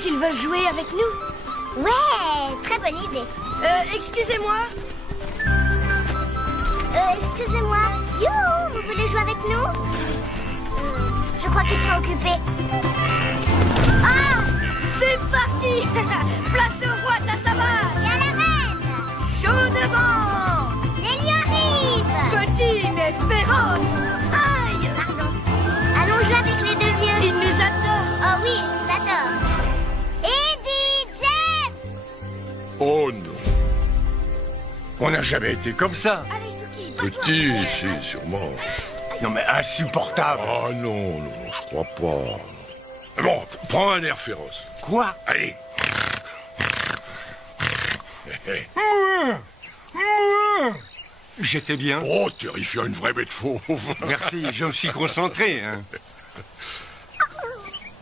s'ils veulent jouer avec nous. Ouais, très bonne idée. Excusez-moi. Excusez-moi. Youhou, vous voulez jouer avec nous? Je crois qu'ils sont occupés. Ah, c'est parti. Place au roi de la savane. Et à la reine. Chaud devant. Les lions arrivent. Petit mais féroce. Aïe. Pardon. Allons jouer avec les deux vieux. Ils nous adorent. Oh oui, ils nous adorent. Eddie, Jeff. Oh non. On n'a jamais été comme ça. Allez, Suki. Petit ici, sûrement. Non mais insupportable. Ah non, non, je crois pas. Bon, prends un air féroce. Quoi? Allez. J'étais bien. Oh, terrifiant, une vraie bête fauve. Merci, je me suis concentré. Hein.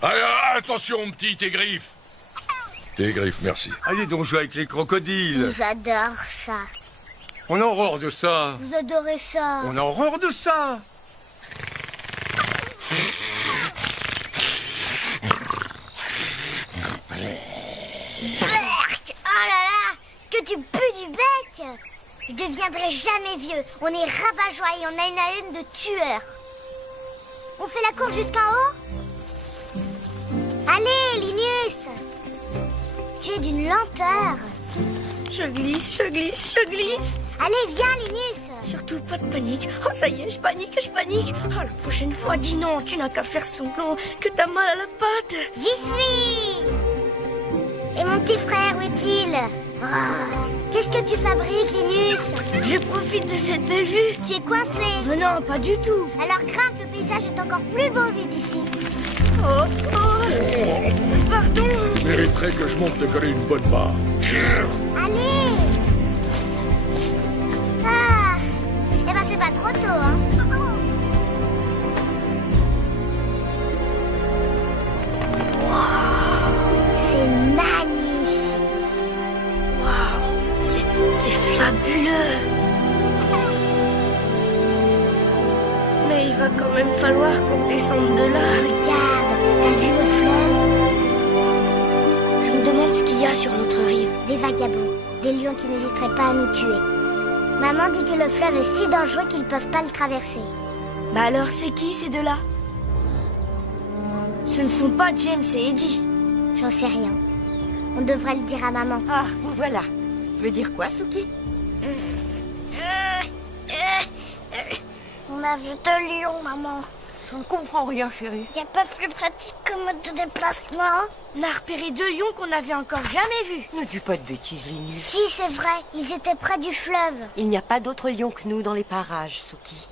Allez, attention, petit, tes griffes. Tes griffes, merci. Allez donc jouer avec les crocodiles. Ils adorent ça. On a horreur de ça. Vous adorez ça. On a horreur de ça. Oh là là, que tu pues du bec. Je deviendrai jamais vieux. On est rabat-joie et on a une haleine de tueur. On fait la course jusqu'en haut? Allez, Linus. Tu es d'une lenteur. Je glisse, je glisse, je glisse. Allez, viens, Linus. Surtout pas de panique. Oh, ça y est, je panique, je panique. Oh, la prochaine fois, dis non, tu n'as qu'à faire semblant que t'as mal à la patte. J'y suis. Et mon petit frère, où est-il? Oh, qu'est-ce que tu fabriques, Linus? Je profite de cette belle vue. Tu es coincé. Mais non, pas du tout. Alors grimpe, le paysage est encore plus beau vu d'ici. Oh, pardon. Je mériterais que je monte te coller une bonne barre. Allez. Ah, eh ben c'est pas trop tôt, hein. C'est magnifique. Waouh, c'est fabuleux. Mais il va quand même falloir qu'on descende de là. Regarde, t'as vu le fleuve? Je me demande ce qu'il y a sur l'autre rive. Des vagabonds, des lions qui n'hésiteraient pas à nous tuer. Maman dit que le fleuve est si dangereux qu'ils peuvent pas le traverser. Bah alors, c'est qui ces deux-là? Ce ne sont pas James et Eddie. J'en sais rien. On devrait le dire à maman. Ah, vous voilà. Veut dire quoi, Suki? On a vu deux lions, maman. Je ne comprends rien, chérie. Y a pas plus pratique comme mode de déplacement? On a repéré deux lions qu'on n'avait encore jamais vus. Ne dis pas de bêtises, Linus. Si, c'est vrai. Ils étaient près du fleuve. Il n'y a pas d'autres lions que nous dans les parages, Suki.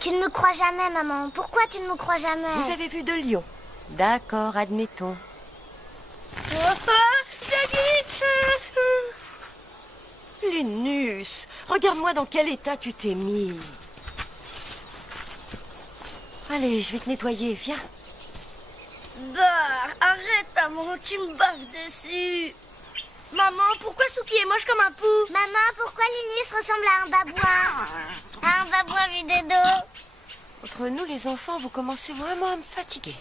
Tu ne me crois jamais, maman. Pourquoi tu ne me crois jamais? Vous avez vu deux lions? D'accord, admettons. Linus, regarde-moi dans quel état tu t'es mis. Allez, je vais te nettoyer, viens. Bah, arrête, maman, tu me baves dessus. Maman, pourquoi Suki est moche comme un pou? Maman, pourquoi Linus ressemble à un babouin? À un babouin vu des dos? Entre nous, les enfants, vous commencez vraiment à me fatiguer.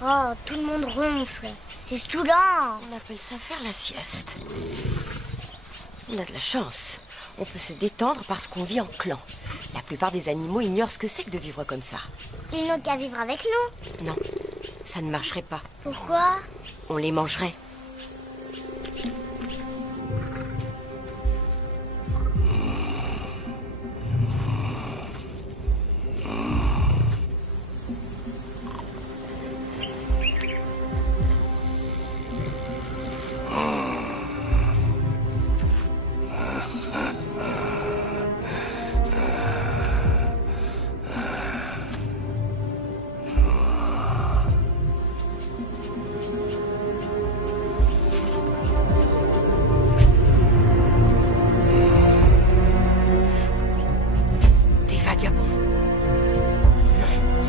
Oh, tout le monde ronfle. C'est saoulant. On appelle ça faire la sieste. On a de la chance. On peut se détendre parce qu'on vit en clan. La plupart des animaux ignorent ce que c'est que de vivre comme ça. Ils n'ont qu'à vivre avec nous. Non, ça ne marcherait pas. Pourquoi? On les mangerait.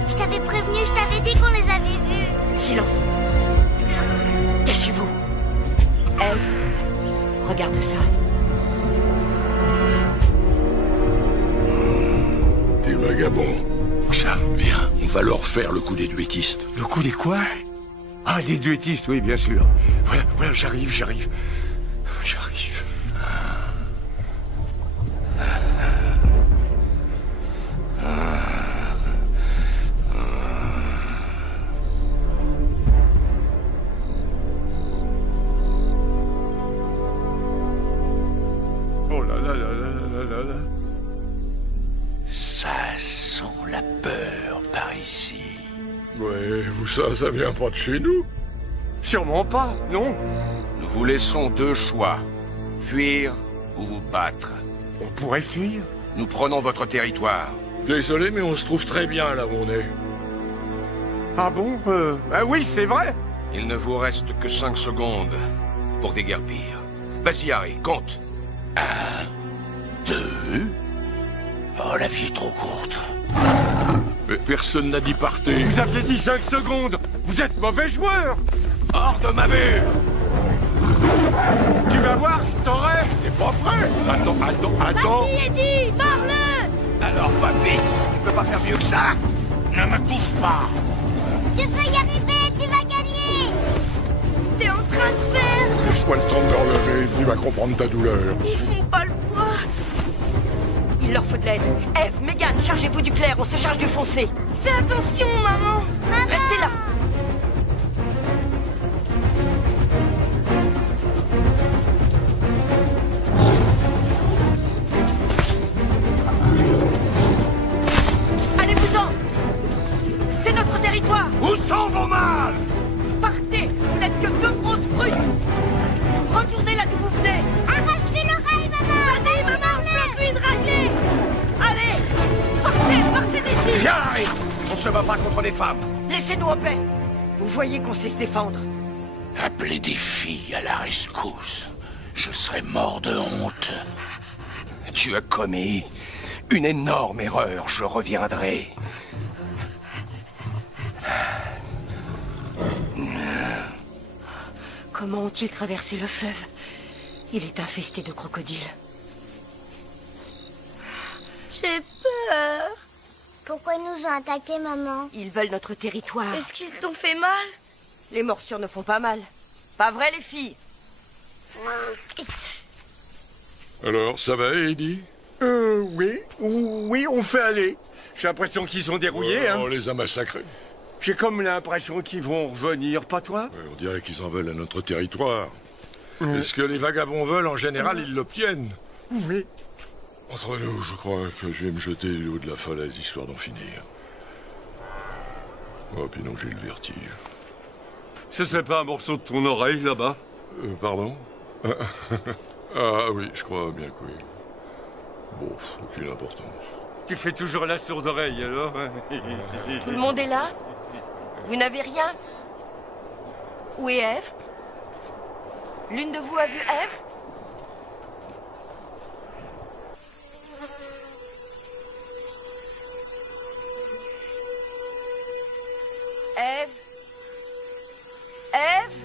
Je t'avais prévenu, je t'avais dit qu'on les avait vus. Silence. Cachez-vous. Eve, regarde ça. vagabonds. Ça. Bien, on va leur faire le coup des duettistes. Le coup des quoi? Ah, des duettistes, oui, bien sûr. Voilà, j'arrive. J'arrive. Oh là là là là là là là. Ça sent la peur par ici. Ouais, ça vient pas de chez nous. Sûrement pas, non? Nous vous laissons deux choix. Fuir ou vous battre. On pourrait fuir. Nous prenons votre territoire. Désolé, mais on se trouve très bien là où on est. Ah bon? Ah oui, c'est vrai. Il ne vous reste que 5 secondes pour déguerpir. Vas-y, Harry, compte. 2. Oh, la vie est trop courte. Mais personne n'a dit partez. Vous aviez dit 5 secondes. Vous êtes mauvais joueur. Hors de ma vue! Tu vas voir, je t'aurai. T'es pas prêt? Attends. Vas-y, Eddie, mords-le! Alors, papy, tu peux pas faire mieux que ça? Ne me touche pas! Tu peux y arriver, tu vas gagner. T'es en train de perdre! Laisse-moi le temps de me relever, tu vas comprendre ta douleur. Ils font pas le poids! Il leur faut de l'aide. Eve, Megan, chargez-vous du clair, on se charge du foncé. Fais attention, maman! Restez là. Allez-vous-en! C'est notre territoire! Où sont vos mâles? Partez! Vous n'êtes que deux grosses brutes! Retournez là d'où vous venez! Arrache-lui l'oreille, maman. Vas-y, maman, fais-lui une raclée! Allez! Partez d'ici! Viens, Harry! On se bat pas contre les femmes. Laissez-nous en paix! Vous voyez qu'on sait se défendre. Appelez des filles à la rescousse. Je serais mort de honte. Tu as commis une énorme erreur, je reviendrai. Comment ont-ils traversé le fleuve? Il est infesté de crocodiles. J'ai peur. Pourquoi ils nous ont attaqués, maman? Ils veulent notre territoire. Est-ce qu'ils t'ont fait mal? Les morsures ne font pas mal. Pas vrai, les filles? Alors, ça va, Eddie? Oui, on fait aller. J'ai l'impression qu'ils sont dérouillés, hein. On les a massacrés. J'ai comme l'impression qu'ils vont revenir, pas toi? Ouais, on dirait qu'ils en veulent à notre territoire. Mais ce que les vagabonds veulent, en général, ils l'obtiennent. Oui. Entre nous, je crois que je vais me jeter du haut de la falaise, histoire d'en finir. Oh, puis non, j'ai le vertige. Ce serait pas un morceau de ton oreille, là-bas? Pardon? Ah oui, je crois bien que oui. Bon, aucune importance. Tu fais toujours la sourde oreille, alors? Tout le monde est là? Vous n'avez rien? Où est Eve? L'une de vous a vu Eve? Eve? Eve?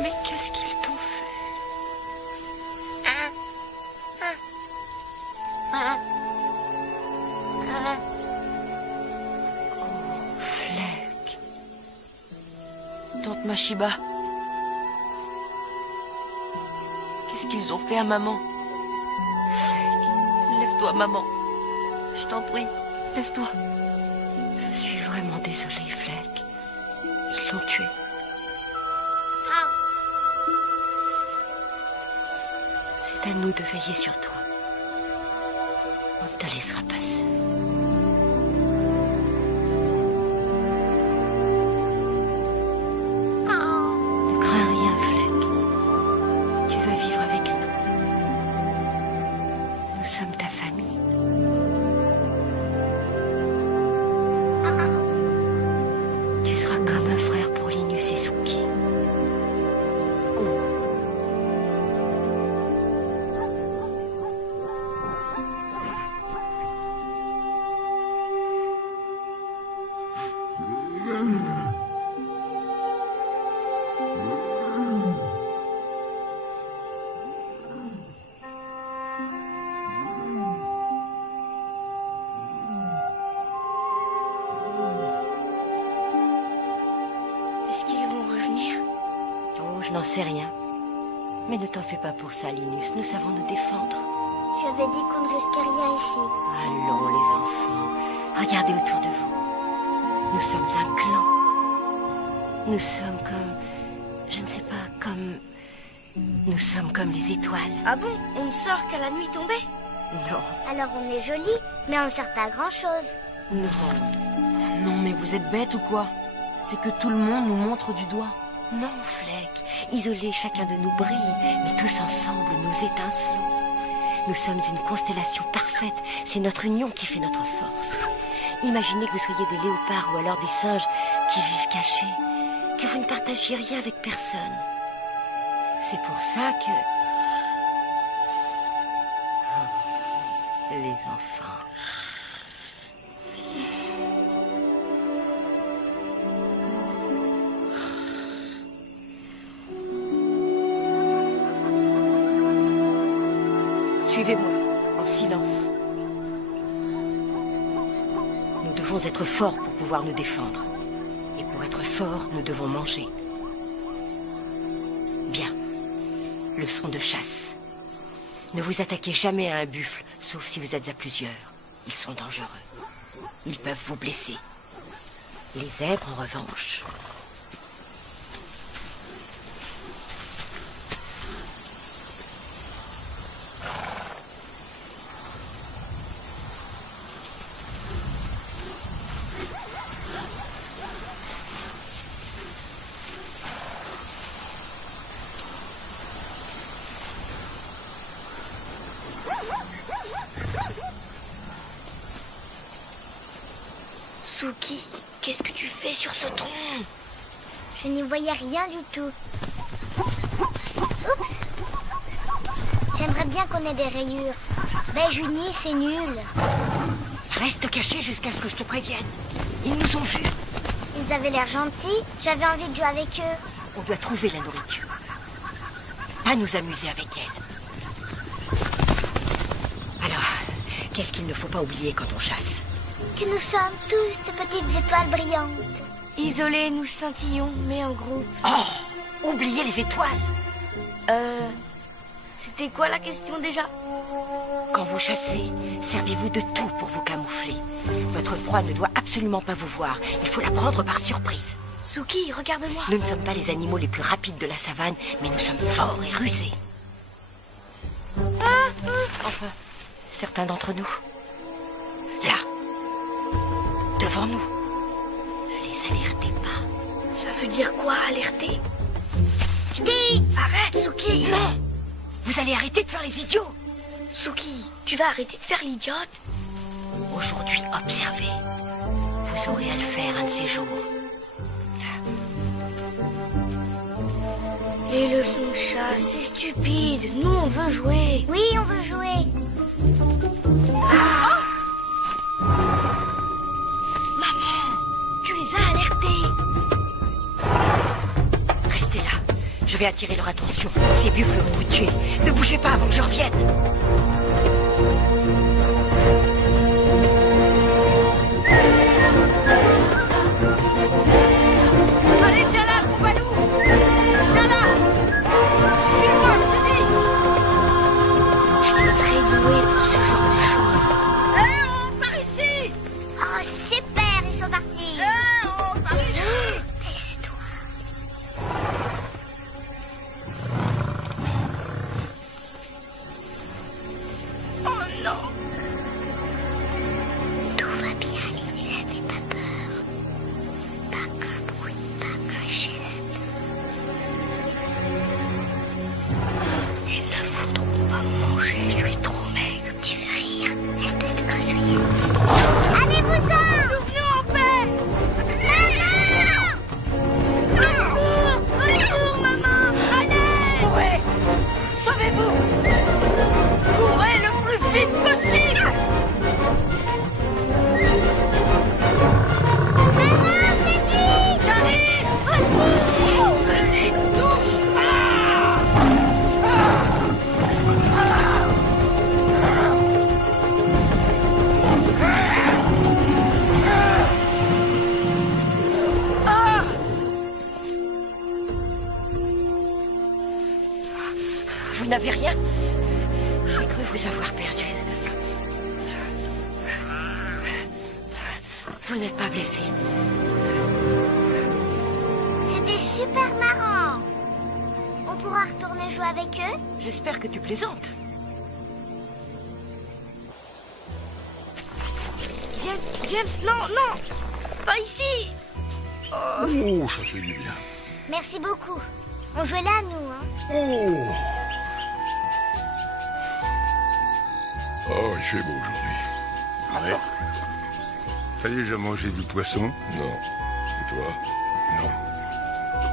Mais qu'est-ce qu'ils t'ont fait? Oh, Fleck. Tante Mashiba. Qu'est-ce qu'ils ont fait à maman? Fleck, Lève-toi, maman. Je t'en prie, lève-toi. je suis vraiment désolée, Fleck. Ils l'ont tué. C'est à nous de veiller sur toi. On ne te laissera pas seul. Ne crains rien, Fleck. Tu vas vivre avec nous. Nous sommes ta famille. Tu seras comme un frère pour Linus et Suki. Est-ce qu'ils vont revenir? Oh, je n'en sais rien. Mais ne t'en fais pas pour ça, Linus. Nous savons nous défendre. Tu avais dit qu'on ne risquait rien ici. Allons, les enfants. Regardez autour de vous. Nous sommes un clan. Nous sommes comme... Je ne sais pas, comme... Nous sommes comme les étoiles. Ah bon? On ne sort qu'à la nuit tombée? Non, Alors on est jolis, mais on ne sert pas à grand-chose. non. Non, mais vous êtes bête ou quoi? C'est que tout le monde nous montre du doigt. Non, Fleck. Isolés, chacun de nous brille, mais tous ensemble, nous étincelons. Nous sommes une constellation parfaite. C'est notre union qui fait notre force. Imaginez que vous soyez des léopards ou alors des singes qui vivent cachés, que vous ne partagiez rien avec personne. C'est pour ça que... Oh, les enfants... Suivez-moi, en silence. Nous devons être forts pour pouvoir nous défendre. Et pour être forts, nous devons manger. Bien. Leçon de chasse. Ne vous attaquez jamais à un buffle, sauf si vous êtes à plusieurs. Ils sont dangereux. Ils peuvent vous blesser. Les zèbres, en revanche... Suki, qu'est-ce que tu fais sur ce tronc? Je n'y voyais rien du tout. Oups! J'aimerais bien qu'on ait des rayures. Ben Junie, c'est nul. Reste caché jusqu'à ce que je te prévienne. Ils nous ont vus. Ils avaient l'air gentils, j'avais envie de jouer avec eux. On doit trouver la nourriture. Pas nous amuser avec elle. Alors, qu'est-ce qu'il ne faut pas oublier quand on chasse? Que nous sommes tous de petites étoiles brillantes. Isolés, nous scintillons, mais en groupe. Oh! Oubliez les étoiles! C'était quoi la question déjà? Quand vous chassez, servez-vous de tout pour vous camoufler. Votre proie ne doit absolument pas vous voir. Il faut la prendre par surprise. Suki, regarde-moi. Nous ne sommes pas les animaux les plus rapides de la savane, mais nous sommes forts et rusés. Enfin, certains d'entre nous. Là. Devant nous. Ne les alertez pas. Ça veut dire quoi, alerter? Je dis, Arrête, Suki! Non! Vous allez arrêter de faire les idiots! Suki, tu vas arrêter de faire l'idiote? Aujourd'hui, observez. Vous aurez à le faire un de ces jours. Les leçons de chasse, c'est stupide. Nous, on veut jouer. oui, on veut jouer. Tu les as alertés. Restez là. Je vais attirer leur attention. Ces buffles vont vous tuer. Ne bougez pas avant que je revienne. Allez, viens là, gros balou. Viens là. Suis-moi, je te dis. Elle est très douée pour ce genre de choses. Eh oh, par ici. Oh, super, ils sont partis. Eh oh, par ici. Laisse-toi. Oh non. Vous n'avez rien? J'ai cru vous avoir perdu. Vous n'êtes pas blessé. C'était super marrant. On pourra retourner jouer avec eux? J'espère que tu plaisantes. James, non, non! Pas ici! Oh, ça fait du bien. Merci beaucoup. On jouait là, nous, hein. Oh! Oh, il fait beau aujourd'hui. Ouais. T'as déjà mangé du poisson? Non. Et toi? Non.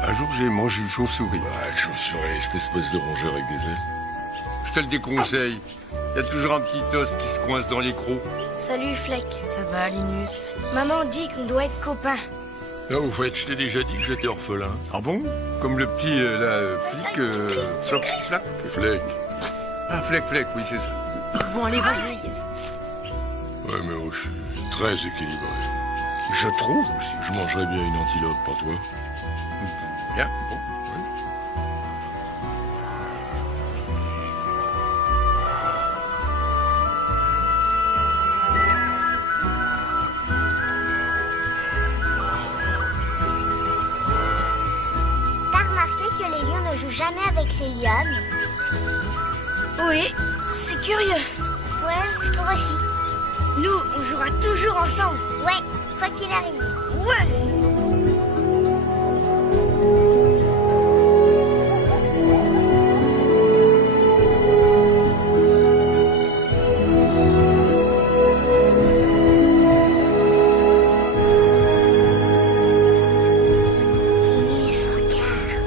Un jour, j'ai mangé une chauve-souris. Bah, une chauve-souris, cette espèce de rongeur avec des ailes. Je te le déconseille. Il y a toujours un petit os qui se coince dans les crocs. Salut, Fleck. Ça va, Linus? Maman dit qu'on doit être copains. Là, au fait, je t'ai déjà dit que j'étais orphelin. Ah bon? Comme le petit, flic, Flop, Flap. Fleck. Ah, Fleck, oui, c'est ça. Bon, allez, va jouer. Ouais, mais oh, je suis très équilibré. Je trouve aussi. Je mangerais bien une antilope, pas toi? Bien, bon. T'as remarqué que les lions ne jouent jamais avec les lionnes? Oui, c'est curieux. Ouais, je trouve aussi. Nous, on jouera toujours ensemble. Ouais, quoi qu'il arrive. Ouais! Linus, regarde.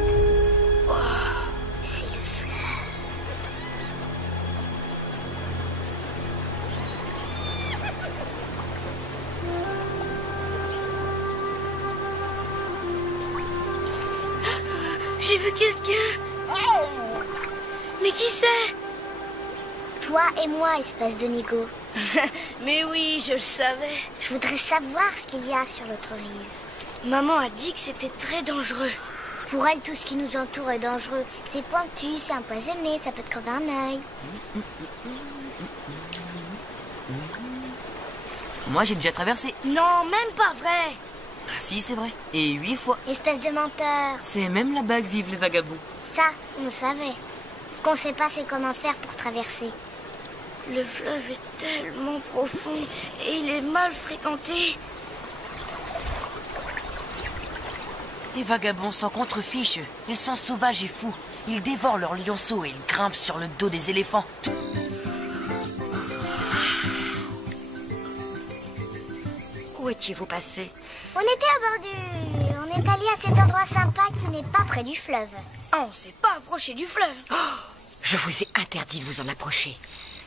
C'est le fleuve. J'ai vu quelqu'un. Mais qui c'est? Toi et moi, espèce de nigo. Mais oui, je le savais. Je voudrais savoir ce qu'il y a sur l'autre rive. Maman a dit que c'était très dangereux. Pour elle, tout ce qui nous entoure est dangereux. C'est pointu, c'est empoisonné, ça peut te crever un œil. Moi, j'ai déjà traversé. Non, même pas vrai. Ah si, c'est vrai. Et 8 fois. Espèce de menteur. C'est même là-bas que vivent les vagabonds. Ça, on le savait. Ce qu'on sait pas, c'est comment faire pour traverser. Le fleuve est tellement profond et il est mal fréquenté. Les vagabonds s'en contrefichent. Ils sont sauvages et fous. Ils dévorent leurs lionceaux et ils grimpent sur le dos des éléphants. Où étiez-vous passé? On était à bord du... On est allé à cet endroit sympa qui n'est pas près du fleuve. Ah, on s'est pas approché du fleuve. Je vous ai interdit de vous en approcher.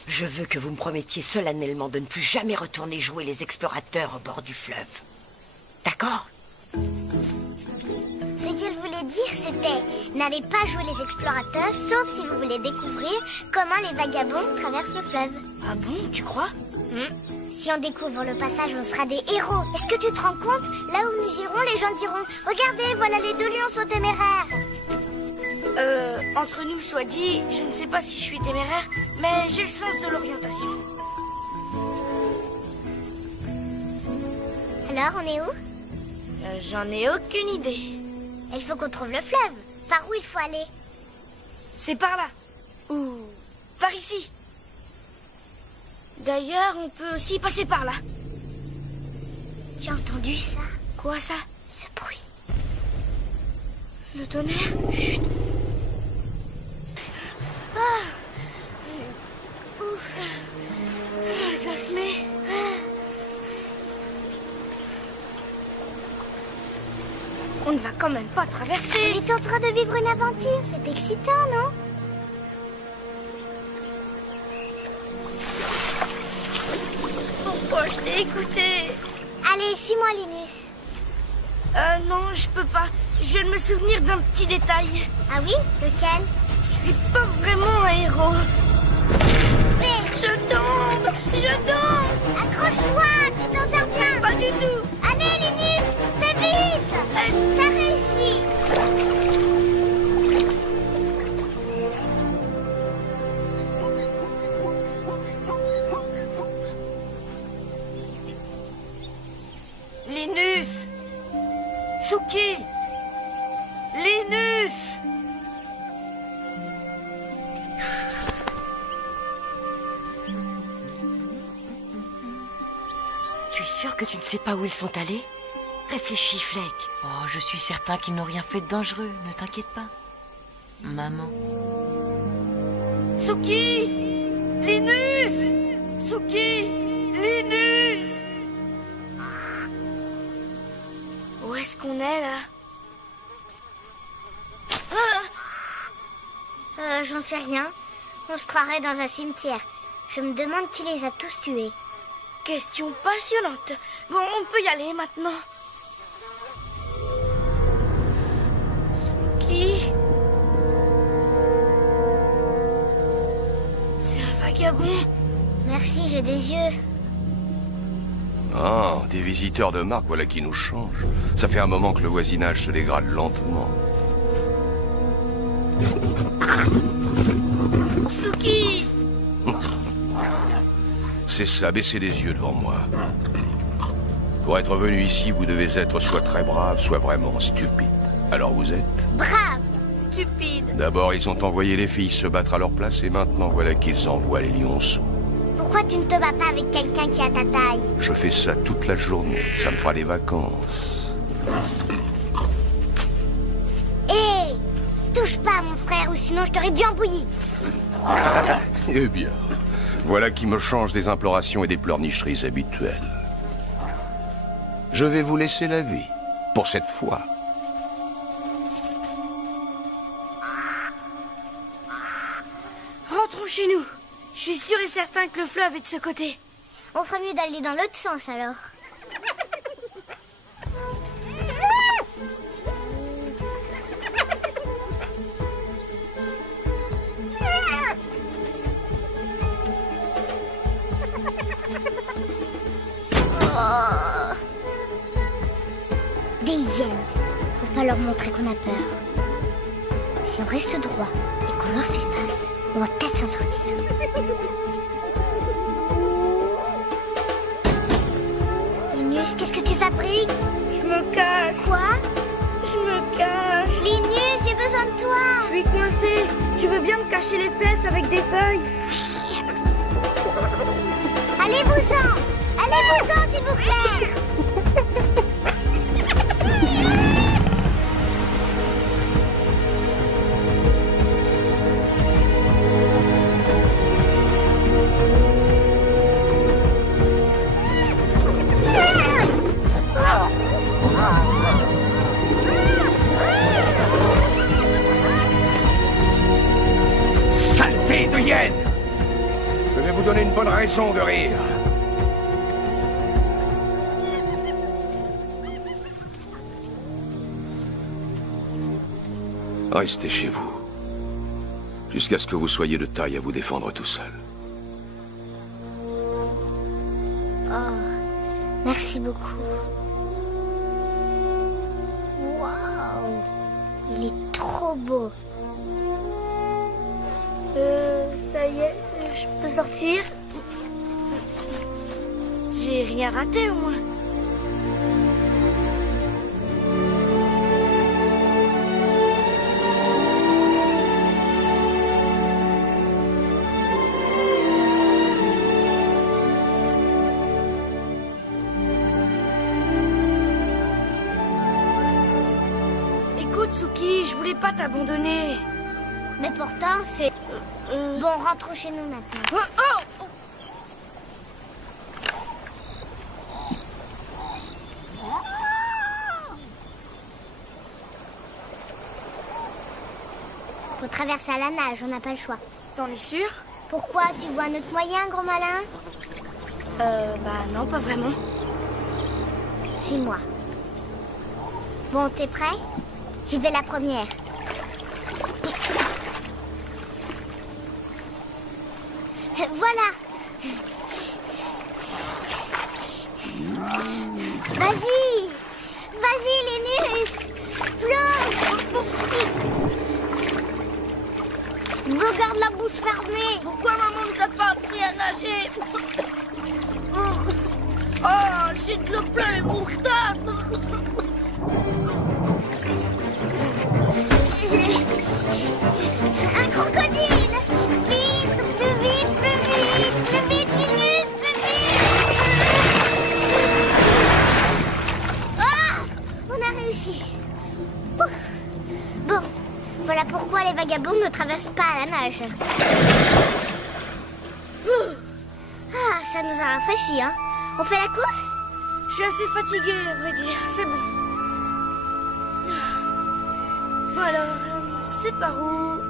Je veux que vous me promettiez solennellement de ne plus jamais retourner jouer les explorateurs au bord du fleuve. D'accord? Ce qu'elle voulait dire, c'était n'allez pas jouer les explorateurs, sauf si vous voulez découvrir comment les vagabonds traversent le fleuve. Ah bon, tu crois? Si on découvre le passage, on sera des héros. Est-ce que tu te rends compte? Là où nous irons, les gens diront regardez, voilà les deux lions sont téméraires. Entre nous soit dit, je ne sais pas si je suis téméraire, mais j'ai le sens de l'orientation. Alors, on est où? J'en ai aucune idée. Il faut qu'on trouve le fleuve. Par où il faut aller? C'est par là. Ou par ici. D'ailleurs, on peut aussi passer par là. Tu as entendu ça? Quoi ça? Ce bruit. Le tonnerre? Chut. Ouf. Ça se met. On ne va quand même pas traverser. On est en train de vivre une aventure. C'est excitant, non? Pourquoi je t'ai écouté? Allez, suis-moi, Linus. Non, je peux pas. Je viens de me souvenir d'un petit détail. Ah oui? Lequel? Je suis pas vraiment un héros. Mais Je tombe! Je tombe! accroche-toi, tu t'en sors bien. Pas du tout! Allez, Linus, fais vite. T'as réussi. Linus! Tu es sûr que tu ne sais pas où ils sont allés? Réfléchis, Fleck. Oh, je suis certain qu'ils n'ont rien fait de dangereux, ne t'inquiète pas. Maman. Suki! Linus! Suki! Linus! Où est-ce qu'on est, là? J'en sais rien. On se croirait dans un cimetière. Je me demande qui les a tous tués. Question passionnante. Bon, on peut y aller maintenant. Suki? C'est un vagabond. Merci, j'ai des yeux. Ah, des visiteurs de marque, voilà qui nous changent. Ça fait un moment que le voisinage se dégrade lentement. Suki! C'est ça, baissez les yeux devant moi. Pour être venu ici, vous devez être soit très brave, soit vraiment stupide. Alors vous êtes? Brave! Stupide. D'abord, ils ont envoyé les filles se battre à leur place, et maintenant, voilà qu'ils envoient les lionceaux. Pourquoi tu ne te bats pas avec quelqu'un qui a ta taille? Je fais ça toute la journée, ça me fera des vacances. Hé! Touche pas à mon frère, ou sinon je t'aurais bien bouilli. Eh bien, voilà qui me change des implorations et des pleurnicheries habituelles. Je vais vous laisser la vie, pour cette fois. Rentrons chez nous. Je suis sûr et certain que le fleuve est de ce côté. On ferait mieux d'aller dans l'autre sens alors. Oh. Des hyènes. Faut pas leur montrer qu'on a peur. Si on reste droit et qu'on leur fait face, on va peut-être s'en sortir. Linus, qu'est-ce que tu fabriques? Je me cache. Quoi? Je me cache. Linus, j'ai besoin de toi. Je suis coincée. Tu veux bien me cacher les fesses avec des feuilles? Allez-vous-en! Allez-vous-en, s'il vous plaît! Saleté de hyène! Je vais vous donner une bonne raison de rire. Restez chez vous. Jusqu'à ce que vous soyez de taille à vous défendre tout seul. Oh, merci beaucoup. Waouh! Il est trop beau. Ça y est, je peux sortir? J'ai rien raté au moins. Écoute, Suki, je voulais pas t'abandonner. Mais pourtant, c'est... Bon, rentrons chez nous maintenant. Oh, oh. Faut traverser à la nage, on n'a pas le choix. T'en es sûr? Pourquoi? Tu vois un autre moyen, gros malin? Bah non, pas vraiment. Suis-moi. Bon, t'es prêt? J'y vais la première. Voilà. Vas-y. Vas-y, Linus. Plonge. Regarde la bouche fermée. Pourquoi maman nous a pas appris à nager? Oh, j'ai de l'eau plein les moustaches. Un crocodile! Vite, plus vite, plus vite! Plus vite, Minus, plus vite! Ah! On a réussi. Ouf. Bon, voilà pourquoi les vagabonds ne traversent pas à la nage. Ah, ça nous a rafraîchis, hein? On fait la course? Je suis assez fatiguée, à vrai dire. C'est bon. Bon alors, c'est par où?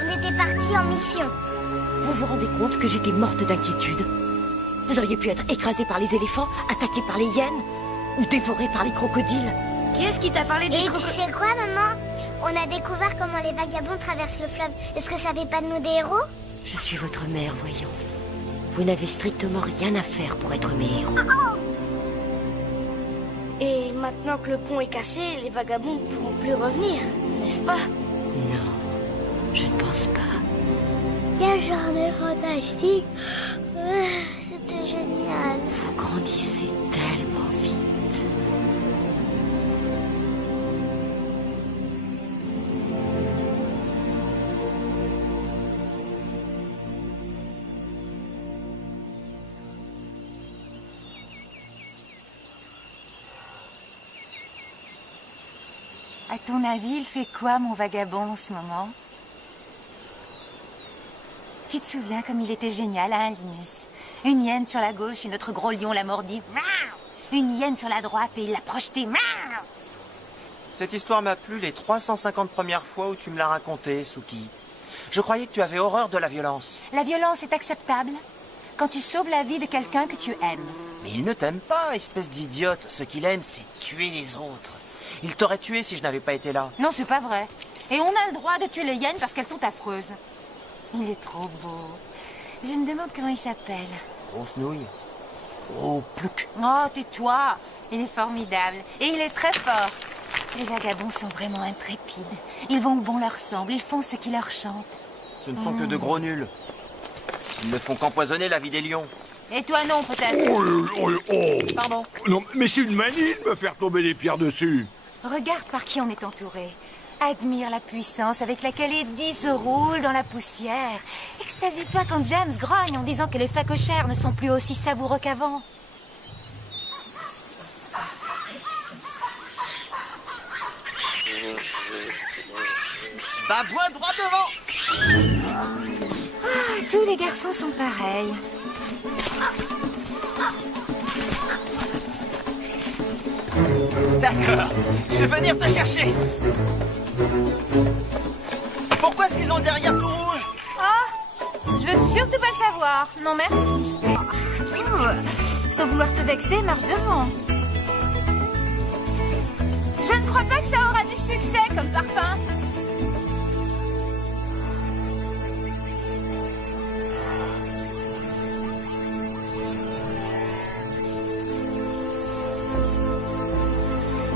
On était partis en mission. Vous vous rendez compte que j'étais morte d'inquiétude? Vous auriez pu être écrasé par les éléphants, attaqué par les hyènes, ou dévoré par les crocodiles. Qui est-ce qui t'a parlé des Et tu crocodiles? sais quoi, maman? On a découvert comment les vagabonds traversent le fleuve. Est-ce que ça fait pas de nous des héros? Je suis votre mère, voyons. Vous n'avez strictement rien à faire pour être mes héros. Et maintenant que le pont est cassé, les vagabonds ne pourront plus revenir, n'est-ce pas? Non, je ne pense pas. Quelle journée fantastique! C'était génial. Vous grandissez tellement vite. À ton avis, il fait quoi, mon vagabond, en ce moment? Tu te souviens comme il était génial, hein, Linus? Une hyène sur la gauche et notre gros lion l'a mordi. Une hyène sur la droite et il l'a projeté. Cette histoire m'a plu les 350 premières fois où tu me l'as racontée, Suki. Je croyais que tu avais horreur de la violence. La violence est acceptable quand tu sauves la vie de quelqu'un que tu aimes. Mais il ne t'aime pas, espèce d'idiote. Ce qu'il aime, c'est tuer les autres. Il t'aurait tué si je n'avais pas été là. Non, c'est pas vrai. Et on a le droit de tuer les hyènes parce qu'elles sont affreuses. Il est trop beau. Je me demande comment il s'appelle. Grosse nouille. Gros plouc. Oh, tais-toi. Il est formidable. Et il est très fort. Les vagabonds sont vraiment intrépides. Ils vont où bon leur semble. Ils font ce qui leur chante. Ce ne sont que de gros nuls. Ils ne font qu'empoisonner la vie des lions. Et toi non, peut-être. Oh. Pardon. Non, mais c'est une manie de me faire tomber les pierres dessus. Regarde par qui on est entouré. Admire la puissance avec laquelle Eddie se roule dans la poussière. Extasie-toi quand James grogne en disant que les phacochères ne sont plus aussi savoureux qu'avant. Bah, bois droit devant. Ah, tous les garçons sont pareils. D'accord, je vais venir te chercher. Pourquoi est-ce qu'ils ont le derrière tout rouge? Oh, je veux surtout pas le savoir. Non, merci. Sans vouloir te vexer, marche devant. Je ne crois pas que ça aura du succès comme parfum.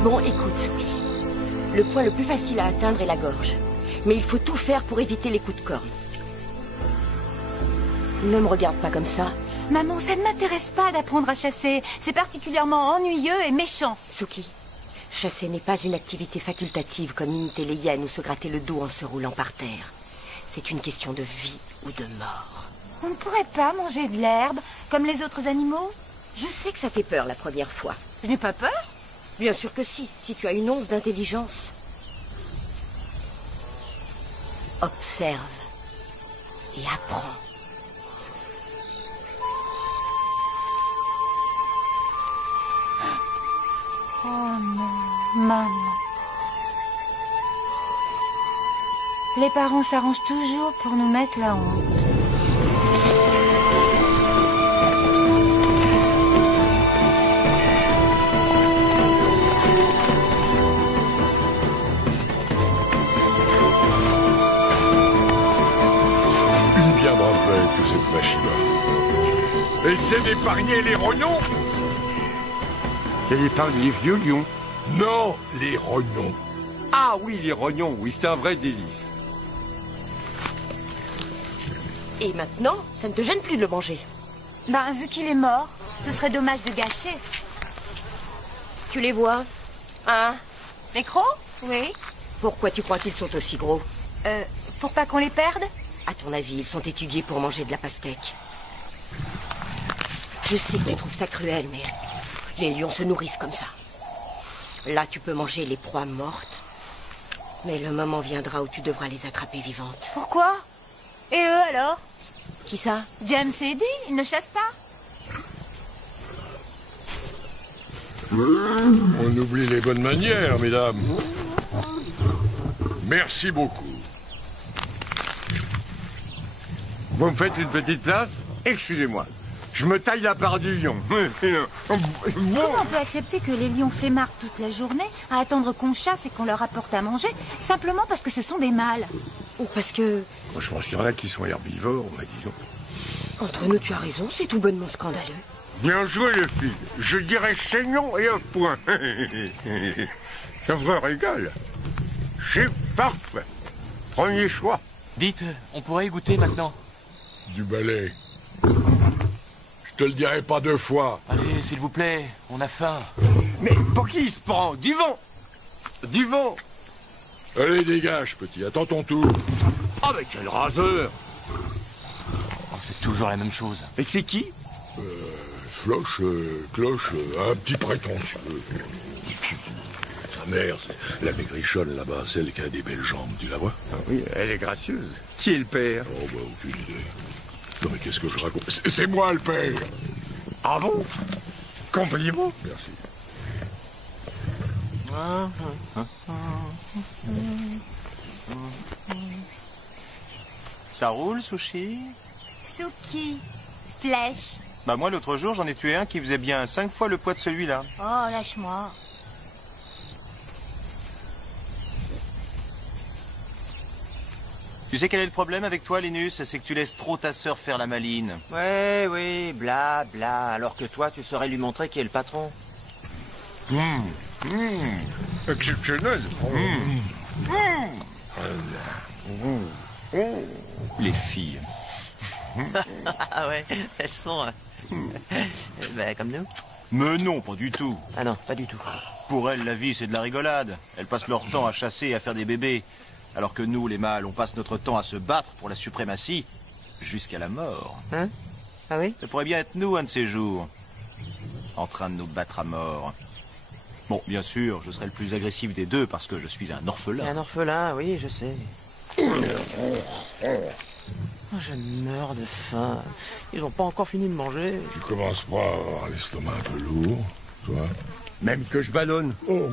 Bon, écoute, Suki. Le point le plus facile à atteindre est la gorge. Mais il faut tout faire pour éviter les coups de corne. Ne me regarde pas comme ça. Maman, ça ne m'intéresse pas d'apprendre à chasser. C'est particulièrement ennuyeux et méchant. Suki, chasser n'est pas une activité facultative comme imiter les hyènes ou se gratter le dos en se roulant par terre. C'est une question de vie ou de mort. On ne pourrait pas manger de l'herbe comme les autres animaux? Je sais que ça fait peur la première fois. Je n'ai pas peur. Bien sûr que si tu as une once d'intelligence. Observe et apprends. Oh non, maman. Les parents s'arrangent toujours pour nous mettre la honte. Une bien brave bête que cette machine-là. Essaie d'épargner les rognons. Qu'elle épargne les vieux lions. Non, les rognons. Ah oui, les rognons, oui, c'est un vrai délice. Et maintenant, ça ne te gêne plus de le manger. Ben, vu qu'il est mort, ce serait dommage de gâcher. Tu les vois? Hein? Les crocs? Oui. Pourquoi tu crois qu'ils sont aussi gros? Pour pas qu'on les perde? À ton avis, ils sont étudiés pour manger de la pastèque. Je sais que tu trouves ça cruel, mais les lions se nourrissent comme ça. Là, tu peux manger les proies mortes, mais le moment viendra où tu devras les attraper vivantes. Pourquoi? Et eux alors? Qui ça? James et Eddie, ils ne chassent pas? On oublie les bonnes manières, mesdames. Merci beaucoup. Vous me faites une petite place? Excusez-moi. Je me taille la part du lion. Comment on peut accepter que les lions flemmards toute la journée à attendre qu'on chasse et qu'on leur apporte à manger simplement parce que ce sont des mâles? Ou parce que... Moi, je pense qu'il y en a qui sont herbivores, mais disons. Entre nous, tu as raison, c'est tout bonnement scandaleux. Bien joué, les filles. Je dirais saignant et un point. Ça vous régale. C'est parfait. Premier choix. Dites, on pourrait y goûter maintenant? Du balai. Je te le dirai pas 2 fois. Allez, s'il vous plaît, on a faim. Mais pour qui il se prend? Du vent. Du vent. Allez, dégage, petit, attends ton tour. Oh, mais quel raseur. Oh, c'est toujours la même chose. Et c'est qui? Floche, cloche, un petit prétentieux. Sa mère, c'est la maigrichonne là-bas, celle qui a des belles jambes, tu la vois? Ah oui, elle est gracieuse. Qui est le père? Oh, bah, aucune idée. Non, mais qu'est-ce que je raconte? C'est moi le père! Ah bon? Compliment? Merci. Ça roule, Sushi? Suki. Flèche. Bah moi, l'autre jour, j'en ai tué un qui faisait bien 5 fois le poids de celui-là. Oh, lâche-moi. Tu sais quel est le problème avec toi, Linus? C'est que tu laisses trop ta sœur faire la maline. Ouais, oui, bla, bla. Alors que toi, tu saurais lui montrer qui est le patron. Exceptionnel. Les filles. Ah ouais, elles sont... ben, comme nous. Mais non, pas du tout. Ah non, pas du tout. Pour elles, la vie, c'est de la rigolade. Elles passent leur temps à chasser et à faire des bébés. Alors que nous, les mâles, on passe notre temps à se battre pour la suprématie jusqu'à la mort. Hein? Ah oui? Ça pourrait bien être nous, un de ces jours. En train de nous battre à mort. Bon, bien sûr, je serai le plus agressif des deux parce que je suis un orphelin. Un orphelin, oui, je sais. Je meurs de faim. Ils n'ont pas encore fini de manger. Tu commences pas à avoir l'estomac un peu lourd, toi? Même que je ballonne. Oh.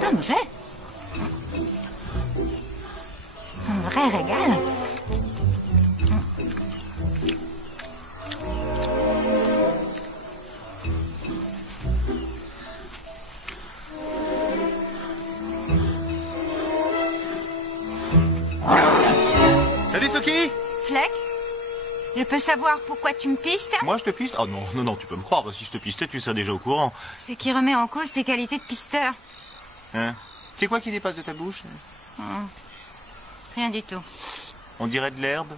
Pas mauvais. Un vrai régal. Salut, Suki! Fleck, je peux savoir pourquoi tu me pistes? Moi, je te piste? Oh non, non, non, tu peux me croire. Si je te pistais, tu serais déjà au courant. C'est qui remet en cause tes qualités de pisteur. Hein? C'est quoi qui dépasse de ta bouche? Rien du tout. On dirait de l'herbe.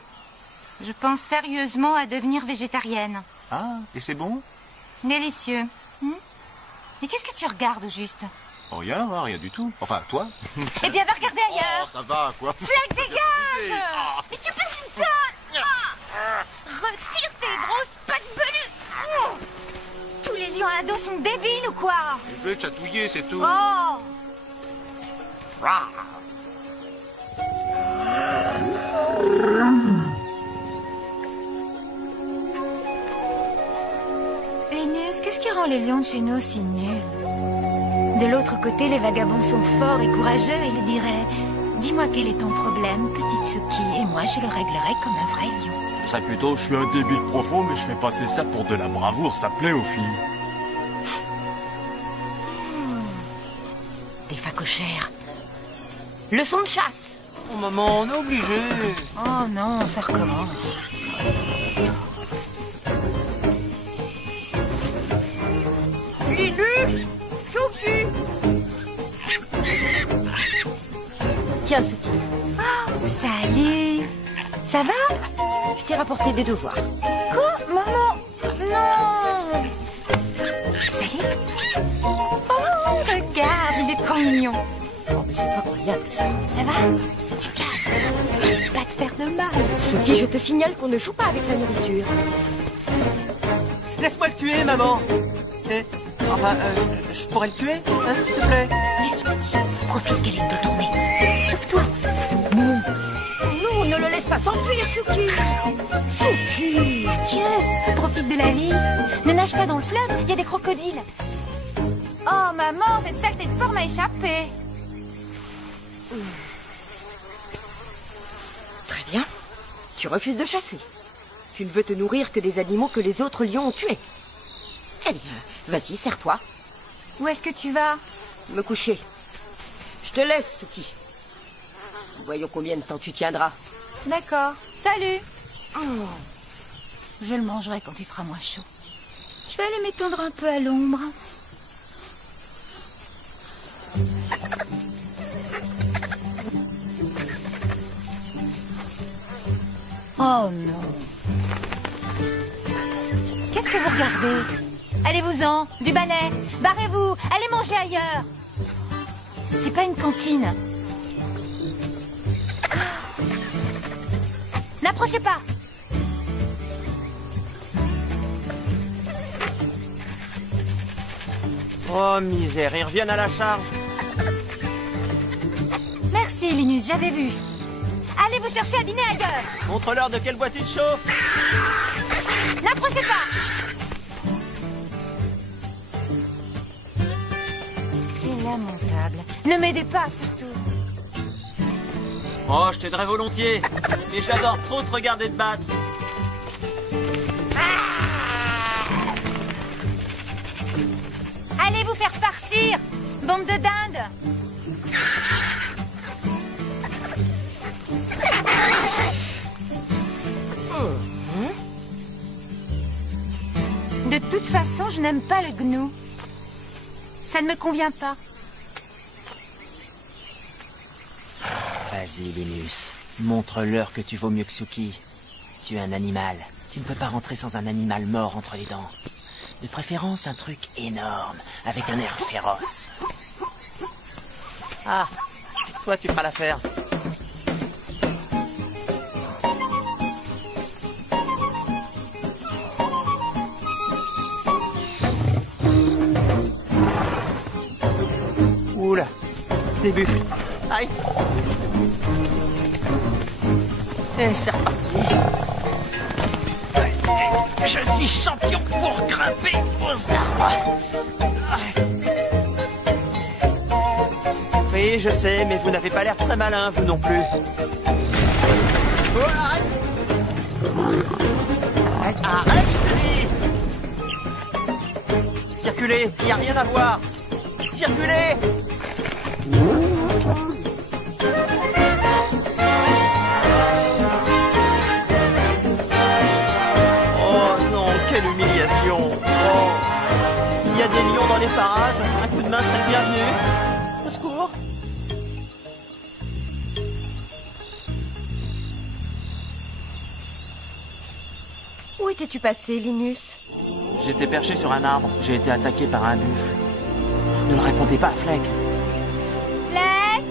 Je pense sérieusement à devenir végétarienne. Ah, et c'est bon? Délicieux. Et qu'est-ce que tu regardes au juste? Oh, rien, hein, rien du tout. Enfin, toi? Eh bien, va regarder ailleurs. Oh, ça va, quoi. Fleck, dégage! Mais tu passes une tonne! Retire tes grosses pattes velues! Tous les lions à dos sont débiles ou quoi? Je vais te chatouiller, c'est tout. Oh! Linus, qu'est-ce qui rend les lions de chez nous si nuls? De l'autre côté, les vagabonds sont forts et courageux et ils diraient « Dis-moi quel est ton problème, petite Suki, et moi je le réglerai comme un vrai lion. » Ce serait plutôt « Je suis un débile profond, mais je fais passer ça pour de la bravoure, ça plaît aux filles. » Des phacochères. Leçon de chasse. Oh, maman, on est obligé. Oh non, ça recommence. Linus! Choupi! Tiens, Suki. Ah, Salut. Ça va? Je t'ai rapporté des devoirs. Quoi? Maman? Non. Salut. Oh, regarde, il est trop mignon. Oh, mais c'est pas croyable, ça. Ça va? Tu calmes. Je vais pas te faire de mal. Suki, je te signale qu'on ne joue pas avec la nourriture. Laisse-moi le tuer, maman. Enfin, je pourrais le tuer, hein, s'il te plaît. Vas-y, petit. Profite qu'elle est de tourner. Sauve-toi. Non. Non, ne le laisse pas s'enfuir, Suki. Suki. Tiens, profite de la vie. Ne nage pas dans le fleuve, il y a des crocodiles. Oh, maman, cette saleté de porc m'a échappé. Très bien. Tu refuses de chasser. Tu ne veux te nourrir que des animaux que les autres lions ont tués. Eh bien, vas-y, serre-toi. Où est-ce que tu vas? Me coucher. Je te laisse, Suki. Voyons combien de temps tu tiendras. D'accord. Salut. Oh. Je le mangerai quand il fera moins chaud. Je vais aller m'étendre un peu à l'ombre. Oh non. Qu'est-ce que vous regardez? Allez-vous-en, du balai. Barrez-vous, allez manger ailleurs. C'est pas une cantine. N'approchez pas. Oh misère, ils reviennent à la charge. Merci Linus, j'avais vu. Allez vous chercher à dîner ailleurs. Montre-leur de quelle boîte tu te chauffes. N'approchez pas. C'est lamentable. Ne m'aidez pas surtout. Oh, je t'aiderais volontiers. Mais j'adore trop te regarder te battre. Allez vous faire farcir, bande de dindes. De toute façon, je n'aime pas le gnou. Ça ne me convient pas. Vas-y, Linus. Montre-leur que tu vaux mieux que Suki. Tu es un animal. Tu ne peux pas rentrer sans un animal mort entre les dents. De préférence, un truc énorme, avec un air féroce. Ah, toi, tu feras l'affaire. Oula, des buffles. Aïe. Et c'est reparti. Je suis champion pour grimper aux arbres. Oui, je sais, mais vous n'avez pas l'air très malin, vous non plus. Oh, arrête! Arrête, je te dis! Circulez, il n'y a rien à voir. Circulez! Quelle humiliation! Oh. S'il y a des lions dans les parages, un coup de main serait le bienvenu. Au secours! Où étais-tu passé, Linus? J'étais perché sur un arbre. J'ai été attaqué par un buffle. Ne le répondez pas à Fleck. Fleck!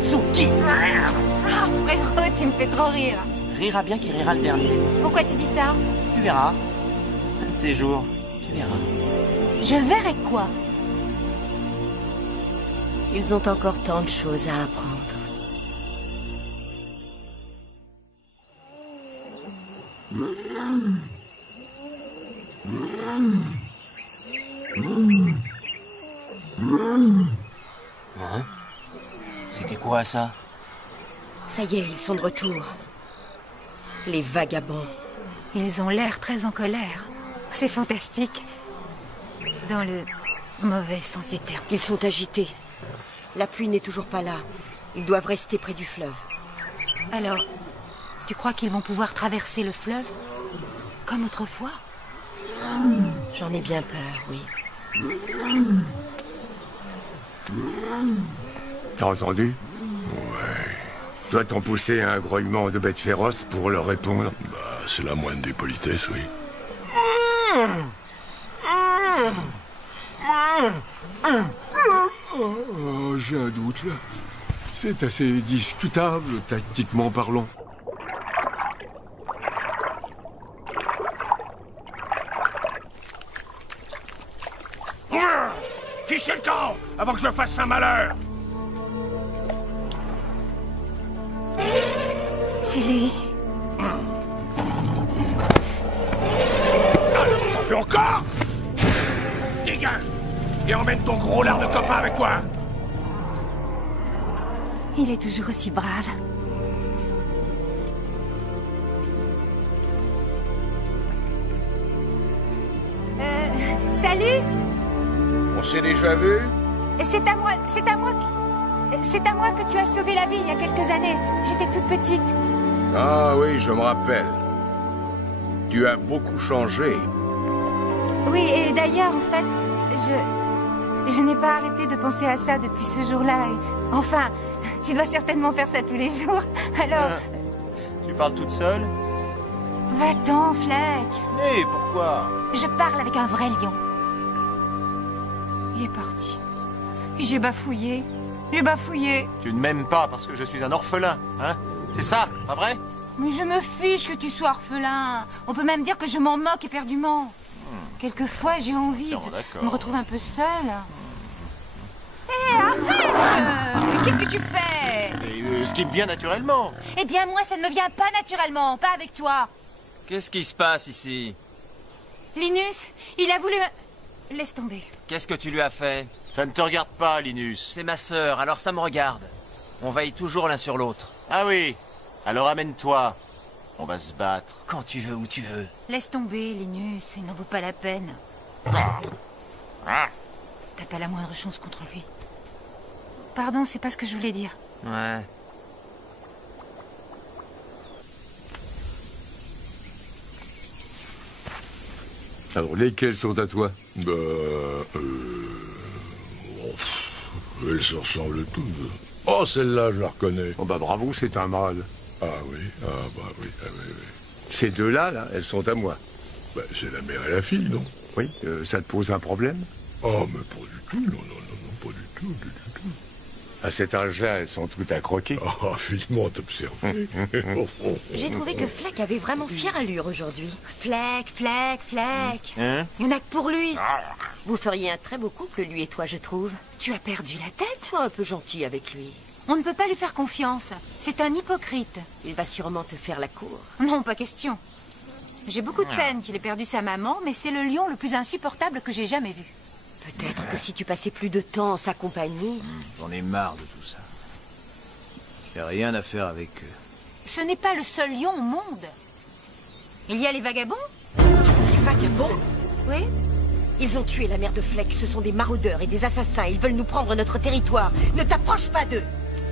Suki! Oh, frérot, tu me fais trop rire. Rira bien qui rira le dernier. Pourquoi tu dis ça? Tu verras. Un de ces jours, tu verras. Je verrai quoi? Ils ont encore tant de choses à apprendre. Hein? C'était quoi ça? Ça y est, ils sont de retour. Les vagabonds. Ils ont l'air très en colère. C'est fantastique. Dans le mauvais sens du terme. Ils sont agités. La pluie n'est toujours pas là. Ils doivent rester près du fleuve. Alors, tu crois qu'ils vont pouvoir traverser le fleuve? Comme autrefois? J'en ai bien peur, oui. T'as entendu? Ouais. Doit-on pousser un grognement de bête féroce pour leur répondre? Bah, c'est la moindre des politesses, oui. Oh, j'ai un doute, là. C'est assez discutable, tactiquement parlant. Fichez le camp avant que je fasse un malheur. C'est lui. T'en veux encore? Dégage! Et emmène ton gros lard de copain avec toi. Il est toujours aussi brave. Salut! On s'est déjà vu? C'est à moi que tu as sauvé la vie il y a quelques années. J'étais toute petite. Ah oui, je me rappelle. Tu as beaucoup changé. Oui, et d'ailleurs, en fait, je n'ai pas arrêté de penser à ça depuis ce jour-là. Enfin, tu dois certainement faire ça tous les jours. Alors... Tu parles toute seule? Va-t'en, Fleck. Mais pourquoi? Je parle avec un vrai lion. Il est parti. J'ai bafouillé. Tu ne m'aimes pas parce que je suis un orphelin, hein? C'est ça, pas vrai? Mais je me fiche que tu sois orphelin. On peut même dire que je m'en moque éperdument. Quelquefois, j'ai envie de me retrouver un peu seule. Hé, arrête! Qu'est-ce que tu fais? Ce qui me vient naturellement. Eh bien, moi, ça ne me vient pas naturellement, pas avec toi. Qu'est-ce qui se passe ici? Linus, il a voulu... Laisse tomber. Qu'est-ce que tu lui as fait? Ça ne te regarde pas, Linus. C'est ma sœur, alors ça me regarde. On veille toujours l'un sur l'autre. Ah oui? Alors amène-toi. On va se battre. Quand tu veux, où tu veux. Laisse tomber, Linus, il n'en vaut pas la peine. T'as pas la moindre chance contre lui. Pardon, c'est pas ce que je voulais dire. Ouais. Alors, lesquels sont à toi? Bah, elles se ressemblent toutes. Oh, celle-là, je la reconnais. Oh bah bravo, c'est un mâle. Ah oui, oui. Ces deux-là, là, elles sont à moi. Bah, c'est la mère et la fille, non? Oui, ça te pose un problème? Oh, mais pas du tout, non, pas du tout. À cet âge-là, elles sont toutes à croquer. Ah, vivement t'observer. J'ai trouvé que Fleck avait vraiment fière allure aujourd'hui. Fleck. Hein? Il y en a que pour lui. Vous feriez un très beau couple, lui et toi, je trouve. Tu as perdu la tête? Sois un peu gentil avec lui. On ne peut pas lui faire confiance. C'est un hypocrite. Il va sûrement te faire la cour. Non, pas question. J'ai beaucoup de peine qu'il ait perdu sa maman, mais c'est le lion le plus insupportable que j'ai jamais vu. Peut-être que si tu passais plus de temps en sa compagnie... J'en ai marre de tout ça. J'ai rien à faire avec eux. Ce n'est pas le seul lion au monde. Il y a les vagabonds. Les vagabonds? Oui. Ils ont tué la mère de Fleck. Ce sont des maraudeurs et des assassins. Ils veulent nous prendre notre territoire. Ne t'approche pas d'eux.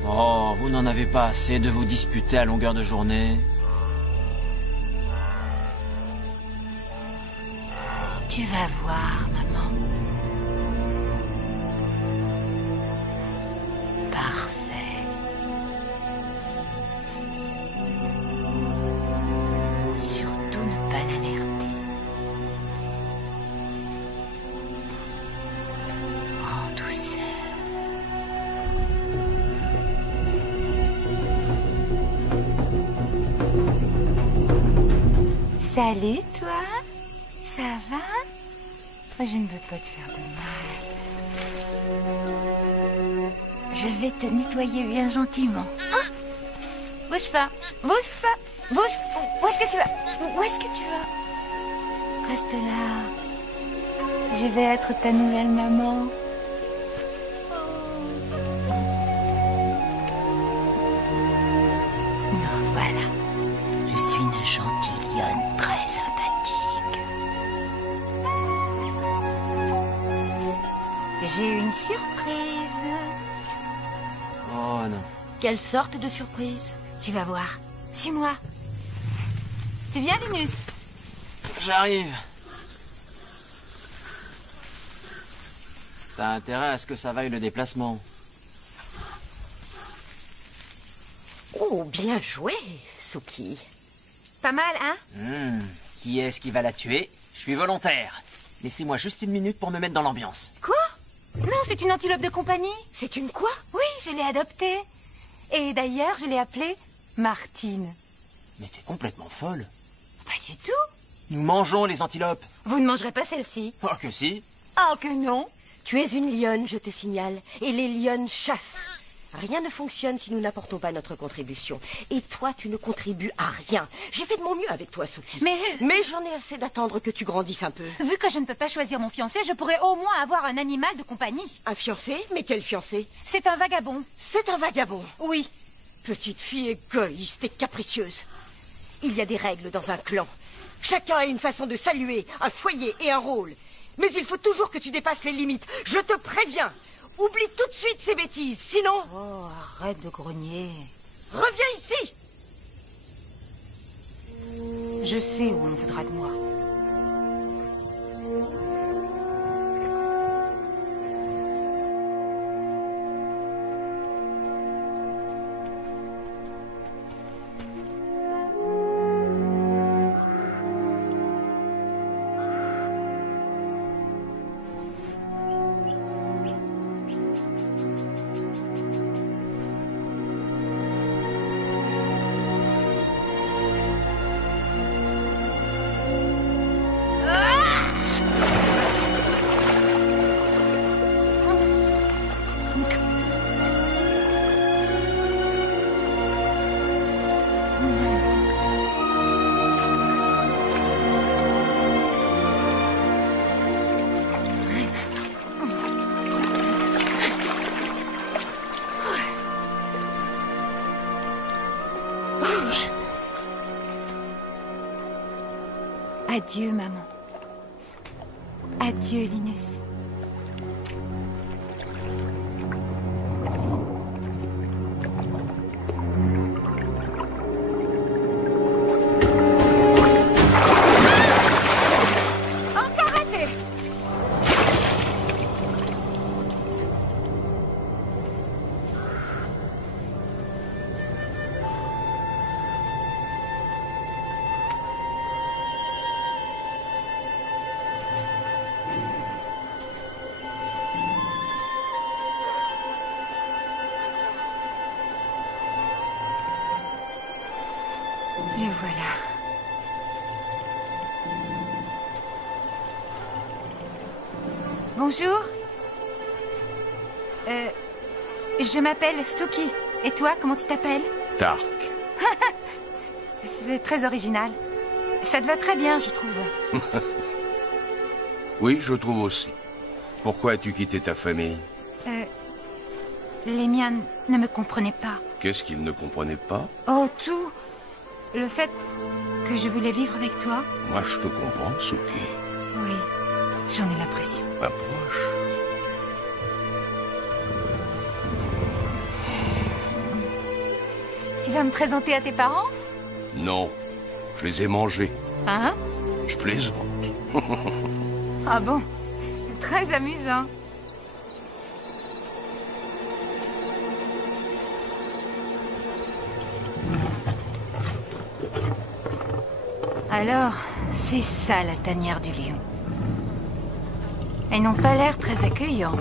Oh, vous n'en avez pas assez de vous disputer à longueur de journée. Tu vas voir, maman. Parfait. Surtout ne pas l'alerter. En douceur. Salut, toi. Ça va? Je ne veux pas te faire de mal. Je vais te nettoyer bien gentiment. Ah! Bouge pas. Où est-ce que tu vas? Reste là. Je vais être ta nouvelle maman. Non, voilà. Je suis une gentille lionne très sympathique. J'ai une surprise. Oh non. Quelle sorte de surprise? Tu vas voir. Suis-moi. Tu viens, Linus? J'arrive. T'as intérêt à ce que ça vaille le déplacement. Oh, Oh, bien joué, Suki. Pas mal, hein? Qui est-ce qui va la tuer? Je suis volontaire. Laissez-moi juste une minute pour me mettre dans l'ambiance. Quoi? Non, c'est une antilope de compagnie. C'est une quoi? Oui, je l'ai adoptée. Et d'ailleurs, je l'ai appelée Martine. Mais t'es complètement folle. Pas du tout. Nous mangeons les antilopes. Vous ne mangerez pas celle-ci. Oh que si. Oh que non. Tu es une lionne, je te signale. Et les lionnes chassent. Rien ne fonctionne si nous n'apportons pas notre contribution. Et toi, tu ne contribues à rien. J'ai fait de mon mieux avec toi, Suki. Mais j'en ai assez d'attendre que tu grandisses un peu. Vu que je ne peux pas choisir mon fiancé, je pourrais au moins avoir un animal de compagnie. Un fiancé? Mais quel fiancé? C'est un vagabond. C'est un vagabond? Oui. Petite fille égoïste et capricieuse. Il y a des règles dans un clan. Chacun a une façon de saluer, un foyer et un rôle. Mais il faut toujours que tu dépasses les limites. Je te préviens. Oublie tout de suite ces bêtises, sinon... Oh, arrête de grogner. Reviens ici! Je sais où on voudra de moi. Adieu, maman. Adieu, Linus. Encore raté. Et voilà. Bonjour. Je m'appelle Suki. Et toi, comment tu t'appelles? Tark. C'est très original. Ça te va très bien, je trouve. Oui, je trouve aussi. Pourquoi as-tu quitté ta famille? Les miens ne me comprenaient pas. Qu'est-ce qu'ils ne comprenaient pas? Oh, tout. Le fait que je voulais vivre avec toi. Moi, je te comprends, Suki. Oui, j'en ai l'impression. Approche. Tu vas me présenter à tes parents? Non, je les ai mangés. Hein? Je plaisante. Ah bon? Très amusant. Alors, c'est ça la tanière du lion. Ils n'ont pas l'air très accueillants.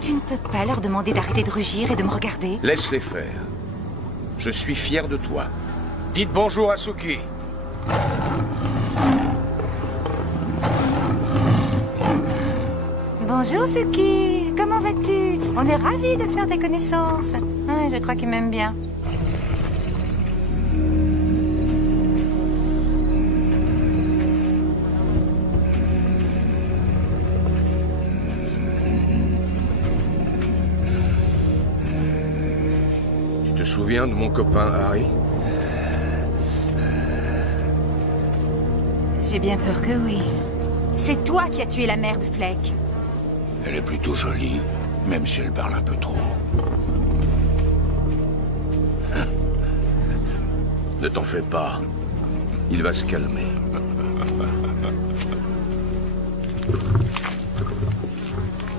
Tu ne peux pas leur demander d'arrêter de rugir et de me regarder? Laisse-les faire. Je suis fier de toi. Dites bonjour à Suki. Bonjour Suki, comment vas-tu? On est ravis de faire tes connaissances. Ouais, je crois qu'il m'aime bien. Tu te souviens de mon copain Harry? J'ai bien peur que oui. C'est toi qui as tué la mère de Fleck. Elle est plutôt jolie, même si elle parle un peu trop. Ne t'en fais pas. Il va se calmer.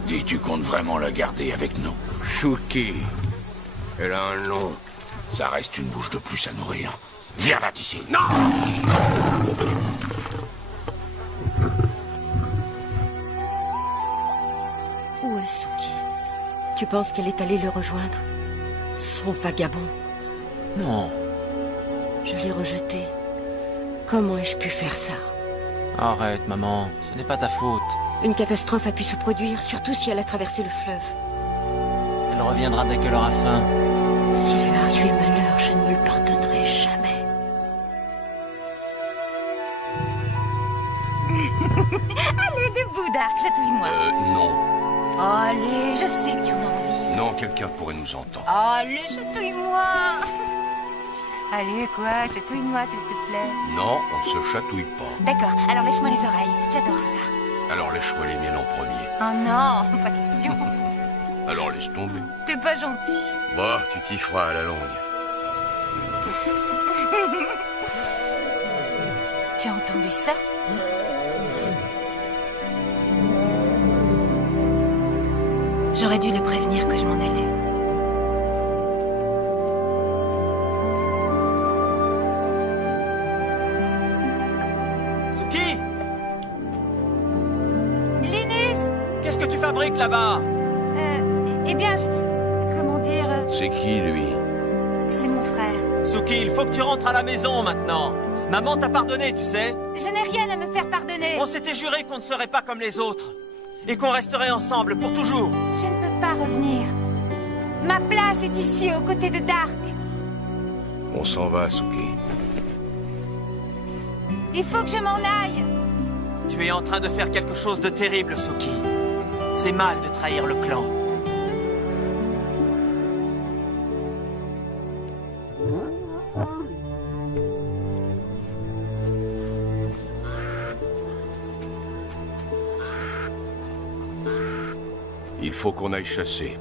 Dis, tu comptes vraiment la garder avec nous? Suki. Elle a un nom. Ça reste une bouche de plus à nourrir. Viens là d'ici. Non! Où est Suki? Tu penses qu'elle est allée le rejoindre? Son vagabond. Non. Je l'ai rejeté. Comment ai-je pu faire ça? Arrête, maman. Ce n'est pas ta faute. Une catastrophe a pu se produire, surtout si elle a traversé le fleuve. Elle reviendra dès qu'elle aura faim. S'il lui arrivait malheur, je ne me le pardonnerai jamais. Allez, debout, Dark, chatouille-moi. Non. Oh, allez, je sais que tu en as envie. Non, quelqu'un pourrait nous entendre. Allez, chatouille-moi. Allez, quoi, chatouille-moi, s'il te plaît. Non, on ne se chatouille pas. D'accord, alors lèche-moi les oreilles, j'adore ça. Alors lèche-moi les miennes en premier. Oh non, pas question. Alors laisse tomber. T'es pas gentil. Bah, tu t'y feras à la longue. Tu as entendu ça? J'aurais dû le prévenir que je m'en allais. Suki! Linus! Qu'est-ce que tu fabriques là-bas? Eh bien, comment dire... C'est qui, lui? C'est mon frère. Suki, il faut que tu rentres à la maison maintenant. Maman t'a pardonné, tu sais. Je n'ai rien à me faire pardonner. On s'était juré qu'on ne serait pas comme les autres. Et qu'on resterait ensemble pour toujours. Je ne peux pas revenir. Ma place est ici, aux côtés de Dark. On s'en va, Suki. Il faut que je m'en aille. Tu es en train de faire quelque chose de terrible, Suki. C'est mal de trahir le clan. Il faut qu'on aille chasser.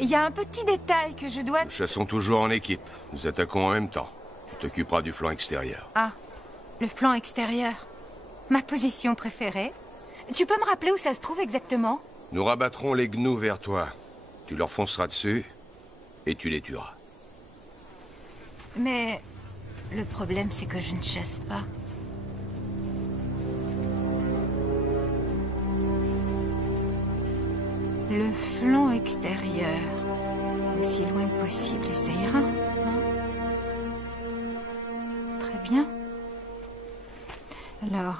Il y a un petit détail que je dois... Nous chassons toujours en équipe. Nous attaquons en même temps. Tu t'occuperas du flanc extérieur. Ah, le flanc extérieur. Ma position préférée. Tu peux me rappeler où ça se trouve exactement? Nous rabattrons les gnous vers toi. Tu leur fonceras dessus et tu les tueras. Mais le problème, c'est que je ne chasse pas. Le flanc extérieur. Aussi loin que possible, et ça ira. Hein? Très bien. Alors...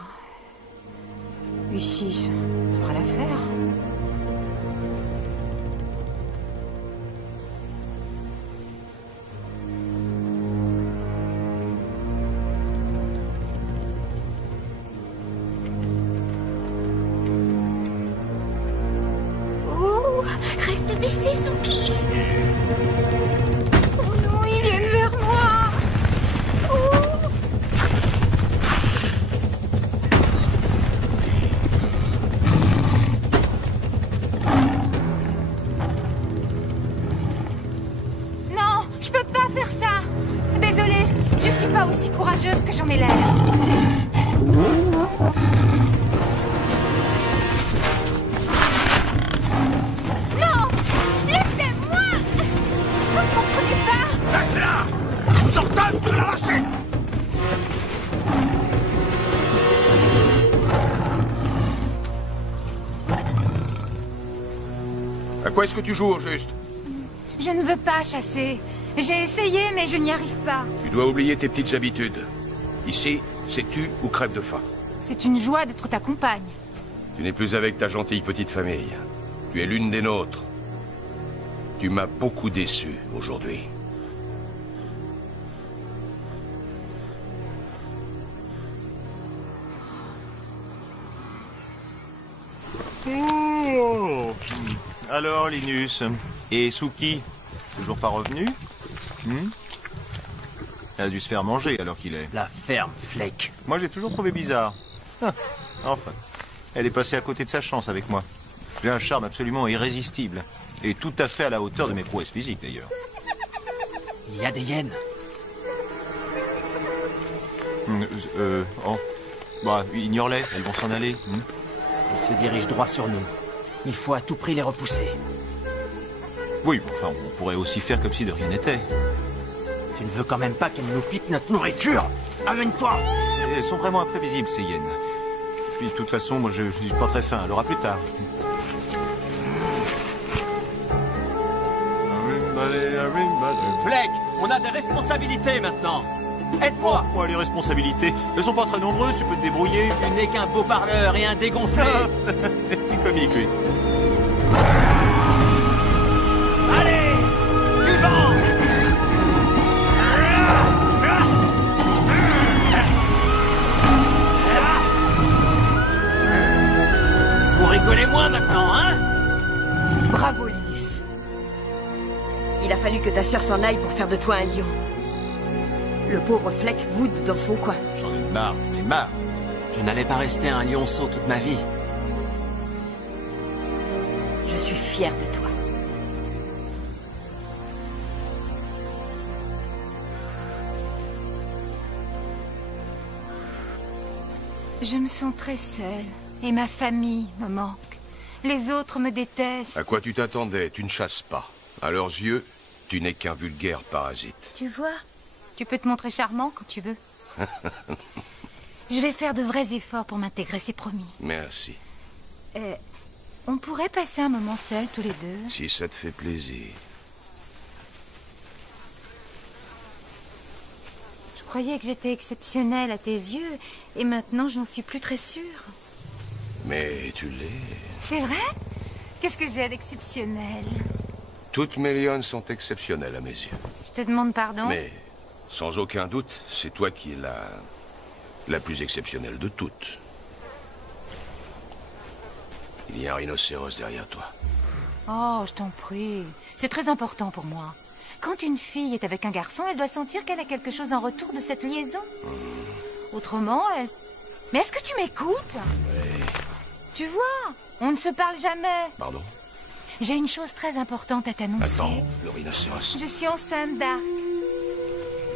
ici, ça fera l'affaire. Reste baissé, Suki. Oh non, ils viennent vers moi. Oh. Non, je peux pas faire ça. Désolée, je suis pas aussi courageuse que j'en ai l'air. À quoi est-ce que tu joues au juste? Je ne veux pas chasser. J'ai essayé, mais je n'y arrive pas. Tu dois oublier tes petites habitudes. Ici, c'est tu ou crève de faim. C'est une joie d'être ta compagne. Tu n'es plus avec ta gentille petite famille. Tu es l'une des nôtres. Tu m'as beaucoup déçu aujourd'hui. Oh. Alors, Linus, et Suki, toujours pas revenu? Elle a dû se faire manger alors qu'il est. La ferme, Flake. Moi, j'ai toujours trouvé bizarre. Ah, enfin, elle est passée à côté de sa chance avec moi. J'ai un charme absolument irrésistible. Et tout à fait à la hauteur de mes prouesses physiques, d'ailleurs. Il y a des hyènes. Oh. Bah, ignore-les, elles vont s'en aller. Ils se dirigent droit sur nous. Il faut à tout prix les repousser. Oui, enfin, on pourrait aussi faire comme si de rien n'était. Tu ne veux quand même pas qu'elles nous piquent notre nourriture? Amène-toi! Elles sont vraiment imprévisibles, ces hyènes. Puis, de toute façon, moi, je suis pas très faim. Elle aura plus tard. Fleck, on a des responsabilités maintenant. Aide-moi! Quoi, les responsabilités? Elles sont pas très nombreuses, tu peux te débrouiller. Tu n'es qu'un beau parleur et un dégonflé. C'est comique, lui. Allez! Du vent! Vous rigolez moins maintenant, hein? Bravo, Linus. Il a fallu que ta sœur s'en aille pour faire de toi un lion. Le pauvre Fleck boude dans son coin. J'en ai marre, j'en ai marre. Je n'allais pas rester un lionceau toute ma vie. Je suis fière de toi. Je me sens très seule. Et ma famille me manque. Les autres me détestent. À quoi tu t'attendais? Tu ne chasses pas. À leurs yeux, tu n'es qu'un vulgaire parasite. Tu vois? Tu peux te montrer charmant quand tu veux. Je vais faire de vrais efforts pour m'intégrer, c'est promis. Merci. On pourrait passer un moment seuls, tous les deux. Si ça te fait plaisir. Je croyais que j'étais exceptionnelle à tes yeux, et maintenant j'en suis plus très sûre. Mais tu l'es. C'est vrai? Qu'est-ce que j'ai d'exceptionnel? Toutes mes lionnes sont exceptionnelles à mes yeux. Je te demande pardon? Mais, sans aucun doute, c'est toi qui es la plus exceptionnelle de toutes. Il y a un rhinocéros derrière toi. Oh, je t'en prie. C'est très important pour moi. Quand une fille est avec un garçon, elle doit sentir qu'elle a quelque chose en retour de cette liaison. Autrement, elle... Mais est-ce que tu m'écoutes? Oui. Tu vois, on ne se parle jamais. Pardon? J'ai une chose très importante à t'annoncer. Attends, le rhinocéros. Je suis enceinte d'Ark.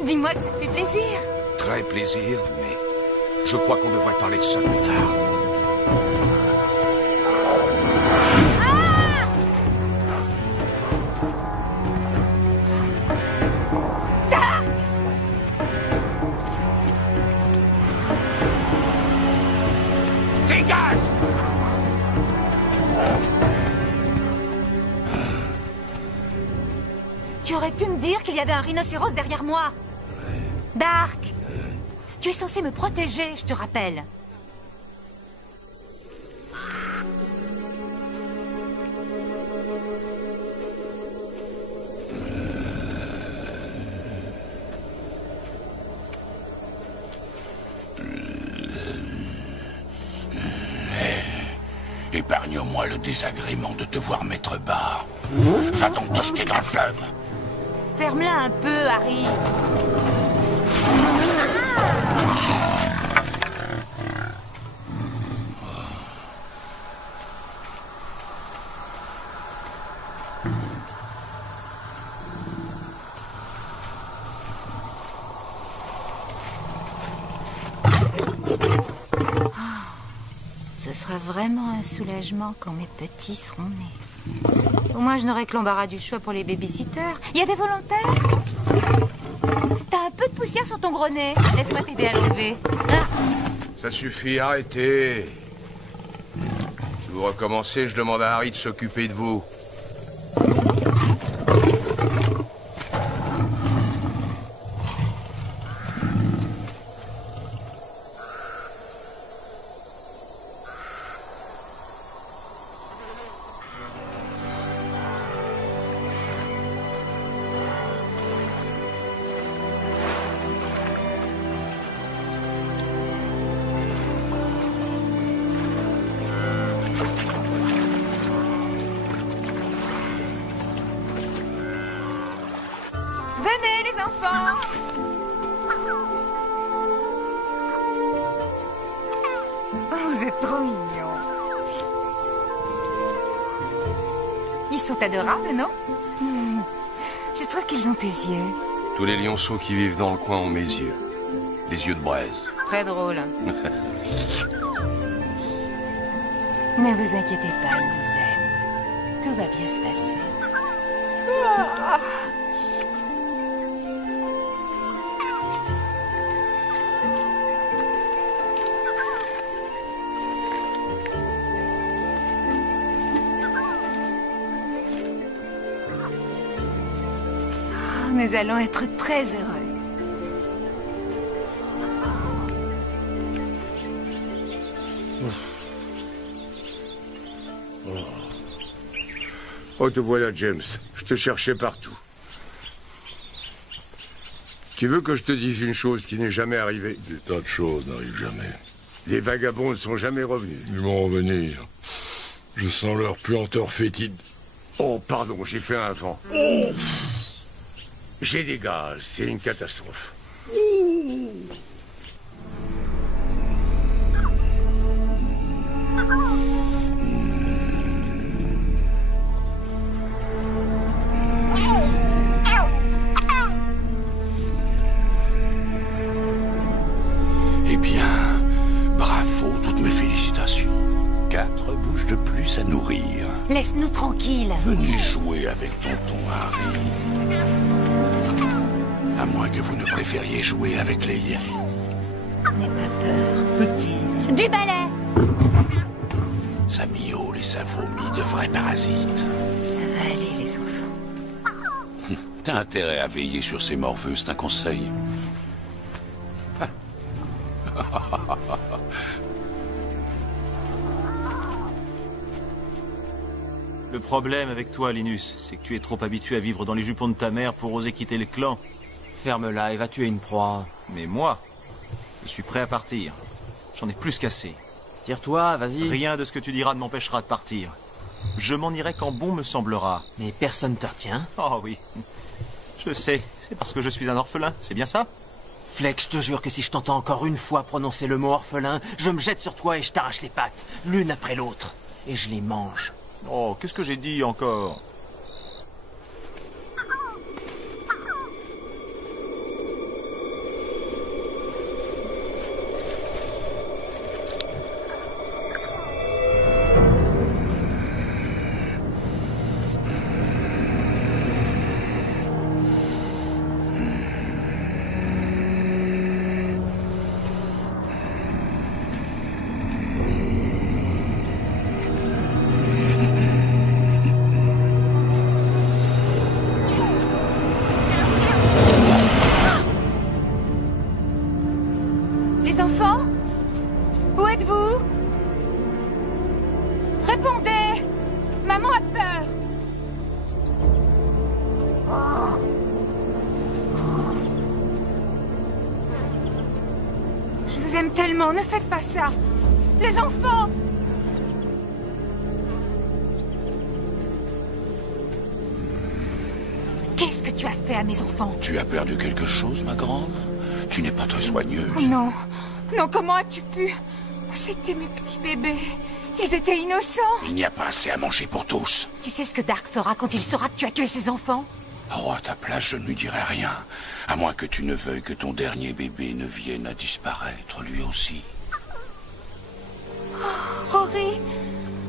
Dis-moi que ça te fait plaisir. Très plaisir, mais je crois qu'on devrait parler de ça plus tard. Tu aurais pu me dire qu'il y avait un rhinocéros derrière moi. Dark, tu es censé me protéger, je te rappelle. Épargne-moi le désagrément de te voir mettre bas. Va donc te jeter dans le fleuve. Ferme-la un peu, Harry. Ce sera vraiment un soulagement quand mes petits seront nés. Au moins, je n'aurai que l'embarras du choix pour les babysitters. Il y a des volontaires? T'as un peu de poussière sur ton gros nez. Laisse-moi t'aider à l'enlever. Ah. Ça suffit, arrêtez. Si vous recommencez, je demande à Harry de s'occuper de vous. Venez, les enfants! Oh, vous êtes trop mignons. Ils sont adorables, non? Je trouve qu'ils ont tes yeux. Tous les lionceaux qui vivent dans le coin ont mes yeux. Les yeux de braise. Très drôle. Ne vous inquiétez pas, il nous aime. Tout va bien se passer. Nous allons être très heureux. Oh, te voilà, James. Je te cherchais partout. Tu veux que je te dise une chose qui n'est jamais arrivée? Des tas de choses n'arrivent jamais. Les vagabonds ne sont jamais revenus. Ils vont revenir. Je sens leur puanteur fétide. Oh, pardon, j'ai fait un vent. Oh. J'ai des gaz, c'est une catastrophe. Eh bien, bravo, toutes mes félicitations. 4 bouches de plus à nourrir. Laisse-nous tranquilles. Venez jouer avec tonton Harry. À moins que vous ne préfériez jouer avec les hyènes. N'aie pas peur. Petit. Du balai. Ça miaule et ça vomit de vrais parasites. Ça va aller, les enfants. T'as intérêt à veiller sur ces morveux, c'est un conseil. Le problème avec toi, Linus, c'est que tu es trop habitué à vivre dans les jupons de ta mère pour oser quitter le clan. Ferme-la et va tuer une proie. Mais moi, je suis prêt à partir. J'en ai plus qu'assez. Tire-toi, vas-y. Rien de ce que tu diras ne m'empêchera de partir. Je m'en irai quand bon me semblera. Mais personne te retient. Oh oui. Je sais, c'est parce que je suis un orphelin, c'est bien ça? Fleck, je te jure que si je t'entends encore une fois prononcer le mot orphelin, je me jette sur toi et je t'arrache les pattes, l'une après l'autre. Et je les mange. Oh, qu'est-ce que j'ai dit encore? Les enfants? Où êtes-vous? Répondez! Maman a peur! Je vous aime tellement, ne faites pas ça! Les enfants! Qu'est-ce que tu as fait à mes enfants? Tu as perdu quelque chose, ma grande? Tu n'es pas très soigneuse. Oh non! Non, comment as-tu pu? C'était mes petits bébés. Ils étaient innocents. Il n'y a pas assez à manger pour tous. Tu sais ce que Dark fera quand il saura que tu as tué ses enfants? Oh, à ta place, je ne lui dirai rien. À moins que tu ne veuilles que ton dernier bébé ne vienne à disparaître, lui aussi. Oh, Rory,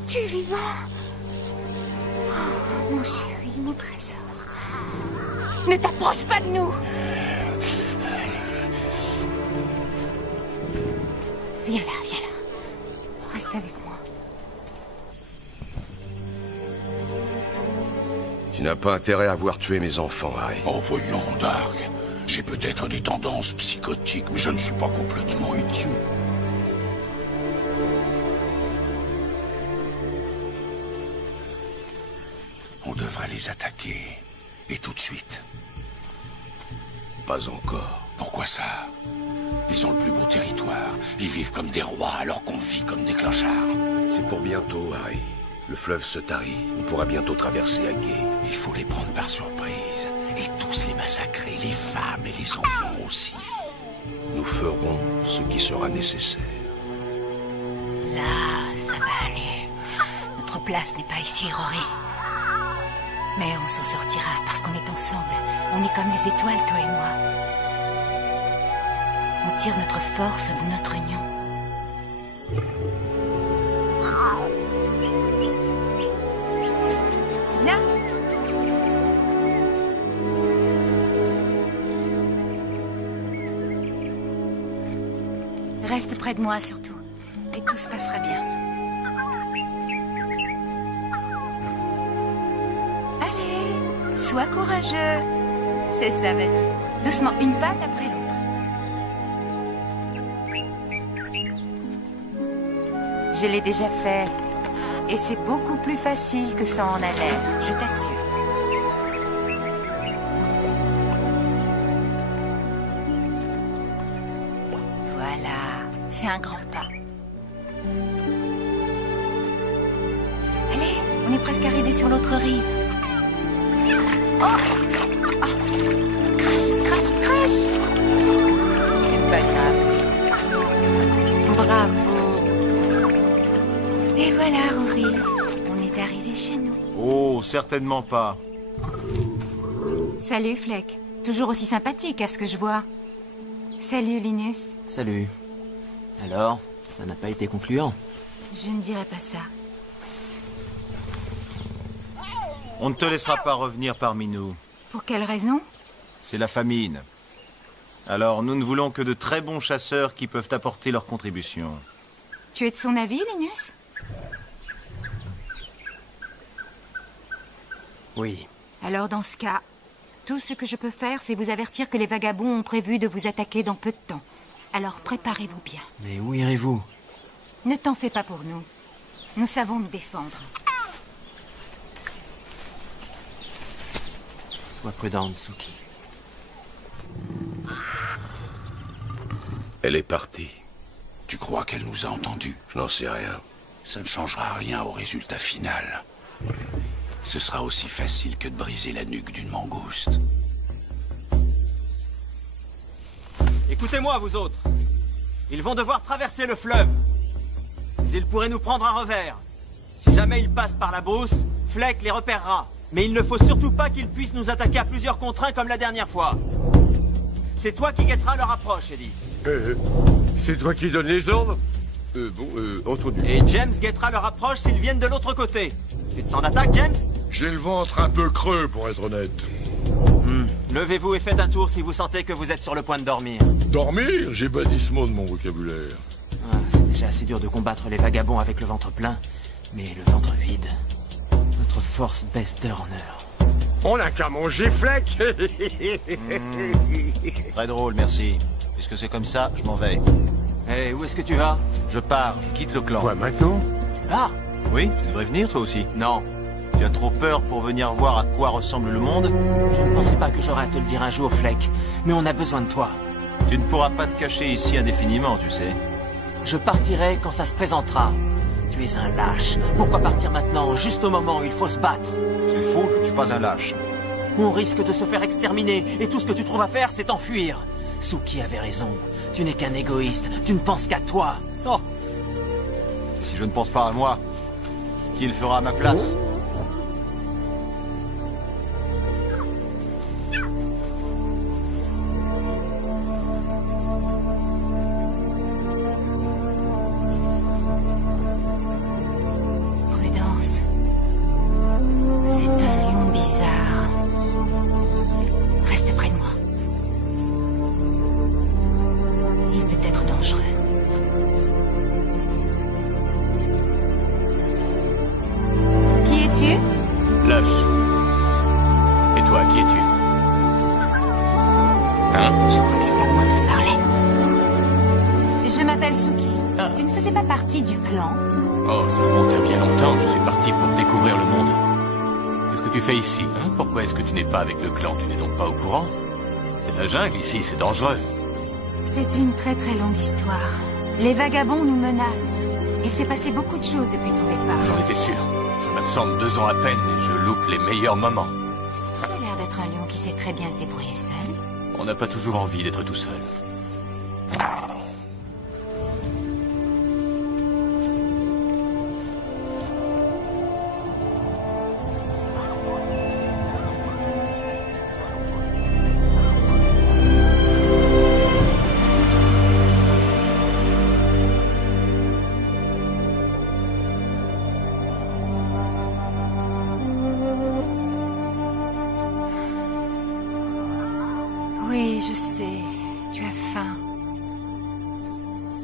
tu es vivant. Oh, mon chéri, mon trésor. Ne t'approche pas de nous. Viens là, viens là. Reste avec moi. Tu n'as pas intérêt à avoir tué mes enfants, Harry. Oh, voyons, Dark. J'ai peut-être des tendances psychotiques, mais je ne suis pas complètement idiot. On devrait les attaquer. Et tout de suite. Pas encore. Pourquoi ça? Ils ont le plus beau territoire. Ils vivent comme des rois alors qu'on vit comme des clochards. C'est pour bientôt, Harry. Le fleuve se tarit. On pourra bientôt traverser à gué. Il faut les prendre par surprise. Et tous les massacrer, les femmes et les enfants aussi. Nous ferons ce qui sera nécessaire. Là, ça va aller. Notre place n'est pas ici, Rory. Mais on s'en sortira parce qu'on est ensemble. On est comme les étoiles, toi et moi. On tire notre force de notre union. Viens. Reste près de moi surtout, et tout se passera bien. Allez, sois courageux. C'est ça, vas-y. Doucement, une patte après l'autre. Je l'ai déjà fait. Et c'est beaucoup plus facile que ça en a l'air, je t'assure. Voilà, fais un grand pas. Allez, on est presque arrivé sur l'autre rive. Oh, oh. Crash, crash, crash. C'est pas grave. Bravo. Et voilà, Rory. On est arrivé chez nous. Oh, certainement pas. Salut, Fleck. Toujours aussi sympathique à ce que je vois. Salut, Linus. Salut. Alors, ça n'a pas été concluant? Je ne dirais pas ça. On ne te laissera pas revenir parmi nous. Pour quelle raison? C'est la famine. Alors, nous ne voulons que de très bons chasseurs qui peuvent apporter leur contribution. Tu es de son avis, Linus? Oui. Alors dans ce cas, tout ce que je peux faire, c'est vous avertir que les vagabonds ont prévu de vous attaquer dans peu de temps. Alors préparez-vous bien. Mais où irez-vous? Ne t'en fais pas pour nous. Nous savons nous défendre. Sois prudente, Suki. Elle est partie. Tu crois qu'elle nous a entendus? Je n'en sais rien. Ça ne changera rien au résultat final. Ce sera aussi facile que de briser la nuque d'une mangouste. Écoutez-moi, vous autres. Ils vont devoir traverser le fleuve. Mais ils pourraient nous prendre à revers. Si jamais ils passent par la brousse, Fleck les repérera. Mais il ne faut surtout pas qu'ils puissent nous attaquer à plusieurs contre un comme la dernière fois. C'est toi qui guetteras leur approche, Eddie. C'est toi qui donnes les ordres? Entendu. Et James guettera leur approche s'ils viennent de l'autre côté. Tu te sens d'attaque, James? J'ai le ventre un peu creux, pour être honnête. Levez-vous et faites un tour si vous sentez que vous êtes sur le point de dormir. Dormir? J'ai banni ce mot de mon vocabulaire. Ah, c'est déjà assez dur de combattre les vagabonds avec le ventre plein. Mais le ventre vide, notre force baisse d'heure en heure. On n'a qu'à manger Fleck. Très drôle, merci. Puisque c'est comme ça, je m'en vais. Hé, où est-ce que tu vas? Je pars, je quitte le clan. Quoi, maintenant? Tu pars? Oui, tu devrais venir toi aussi. Non. Tu as trop peur pour venir voir à quoi ressemble le monde? Je ne pensais pas que j'aurais à te le dire un jour, Fleck. Mais on a besoin de toi. Tu ne pourras pas te cacher ici indéfiniment, tu sais. Je partirai quand ça se présentera. Tu es un lâche. Pourquoi partir maintenant, juste au moment où il faut se battre? C'est faux, je ne suis pas un lâche. On risque de se faire exterminer, et tout ce que tu trouves à faire, c'est t'enfuir. Suki avait raison. Tu n'es qu'un égoïste. Tu ne penses qu'à toi. Oh. Et si je ne pense pas à moi, qui le fera à ma place? Prudence. C'est un lion bizarre. Reste près de moi. Il peut être dangereux. Qui es-tu? Lâche. Et toi, qui es-tu? Hein? Je crois que c'est pas moi qui parlais. Je m'appelle Suki. Tu ne faisais pas partie du clan? Oh, ça remonte à bien longtemps. Je suis parti pour découvrir le monde. Qu'est-ce que tu fais ici, hein? Pourquoi est-ce que tu n'es pas avec le clan? Tu n'es donc pas au courant? C'est la jungle ici, c'est dangereux. C'est une très très longue histoire. Les vagabonds nous menacent. Il s'est passé beaucoup de choses depuis ton départ. J'en étais sûr. Je m'absente 2 ans à peine et je loupe les meilleurs moments. Tu as l'air d'être un lion qui sait très bien se débrouiller seul. On n'a pas toujours envie d'être tout seul.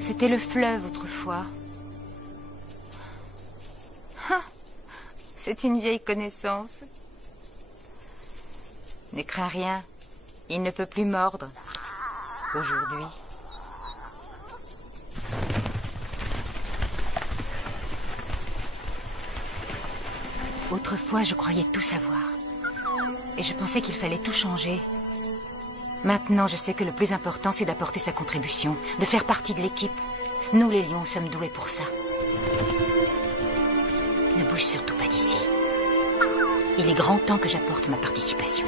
C'était le fleuve autrefois. Ah, c'est une vieille connaissance. Ne crains rien. Il ne peut plus mordre. Aujourd'hui. Autrefois, je croyais tout savoir. Et je pensais qu'il fallait tout changer. Maintenant, je sais que le plus important, c'est d'apporter sa contribution, de faire partie de l'équipe. Nous, les lions, sommes doués pour ça. Ne bouge surtout pas d'ici. Il est grand temps que j'apporte ma participation.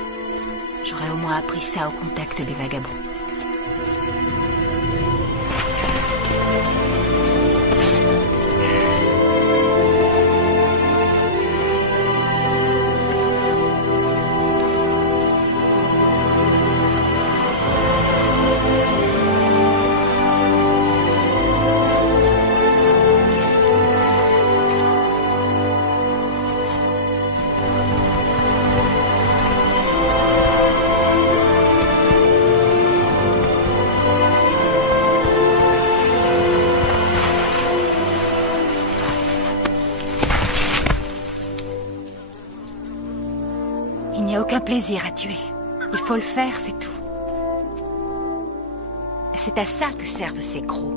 J'aurais au moins appris ça au contact des vagabonds. Plaisir à tuer. Il faut le faire, c'est tout. C'est à ça que servent ces crocs.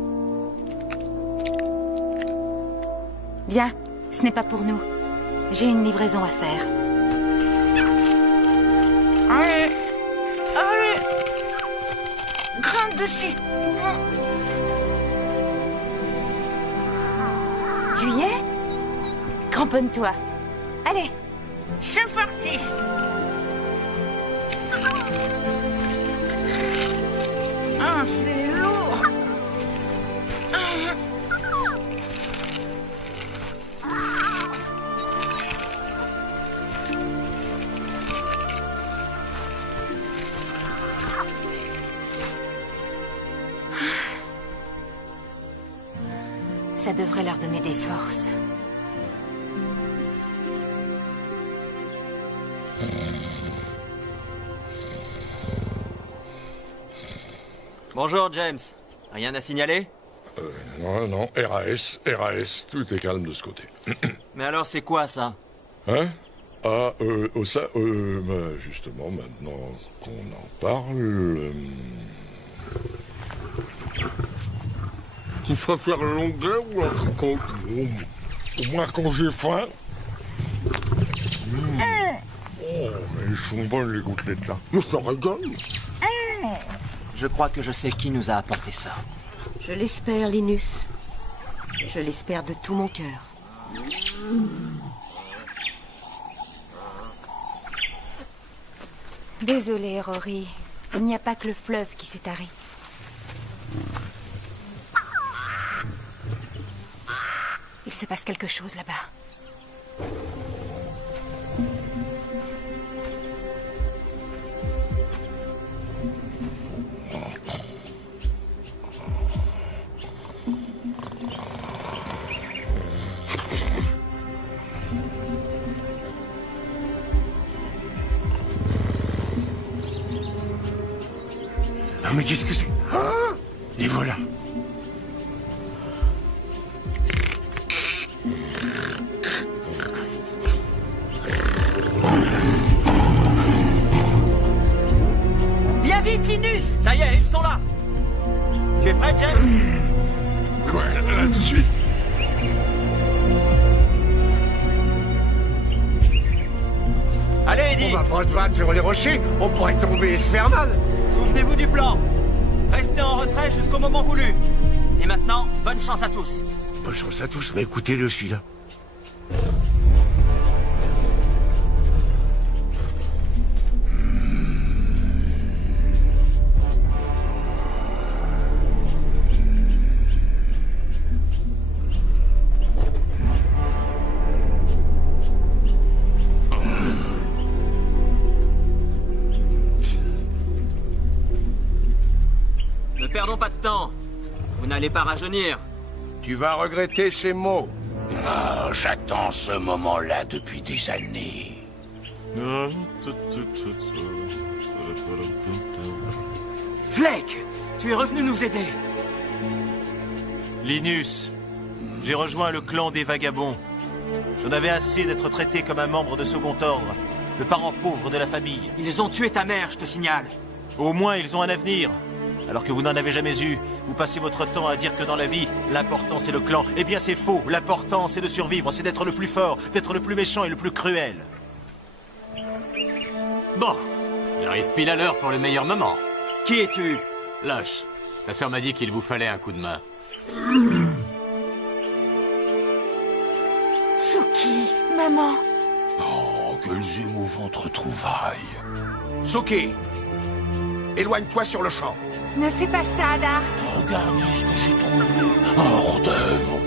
Bien, ce n'est pas pour nous. J'ai une livraison à faire. Allez, allez, grimpe dessus. Tu y es? Cramponne-toi. Allez. C'est parti. Ah, c'est lourd. Ça devrait leur donner des forces. Bonjour, James. Rien à signaler? Non, RAS, tout est calme de ce côté. Mais alors, c'est quoi, ça? Hein? Ça, justement, maintenant qu'on en parle... Tu préfères l'onglet ou l'entrecôte? Au moins quand j'ai faim. Oh, elles sont bonnes, les gouttelettes, là. Mais ça rigole. Je crois que je sais qui nous a apporté ça. Je l'espère, Linus. Je l'espère de tout mon cœur. Désolée, Rory. Il n'y a pas que le fleuve qui s'est taré. Il se passe quelque chose là-bas. Ah, mais qu'est-ce que c'est? Ah, les voilà. Viens vite, Linus! Ça y est, ils sont là! Tu es prêt, James? Ouais, là, tout de suite. Allez, Eddie! On va pas se battre sur les rochers, on pourrait tomber et se faire mal. Souvenez-vous du plan. Restez en retrait jusqu'au moment voulu. Et maintenant, bonne chance à tous. Bonne chance à tous, mais écoutez-le, celui-là. Ne perdons pas de temps. Vous n'allez pas rajeunir. Tu vas regretter ces mots. Ah, j'attends ce moment-là depuis des années. Fleck, tu es revenu nous aider. Linus, j'ai rejoint le clan des vagabonds. J'en avais assez d'être traité comme un membre de second ordre, le parent pauvre de la famille. Ils ont tué ta mère, je te signale. Au moins, ils ont un avenir. Alors que vous n'en avez jamais eu. Vous passez votre temps à dire que dans la vie, l'important c'est le clan. Eh bien c'est faux. L'important c'est de survivre, c'est d'être le plus fort, d'être le plus méchant et le plus cruel. Bon, j'arrive pile à l'heure pour le meilleur moment. Qui es-tu? Lâche. Ta sœur m'a dit qu'il vous fallait un coup de main. Suki, maman. Oh, quelles émouvantes retrouvailles. Suki, éloigne-toi sur le champ. Ne fais pas ça, Dark. Regardez ce que j'ai trouvé. Un hors-d'œuvre.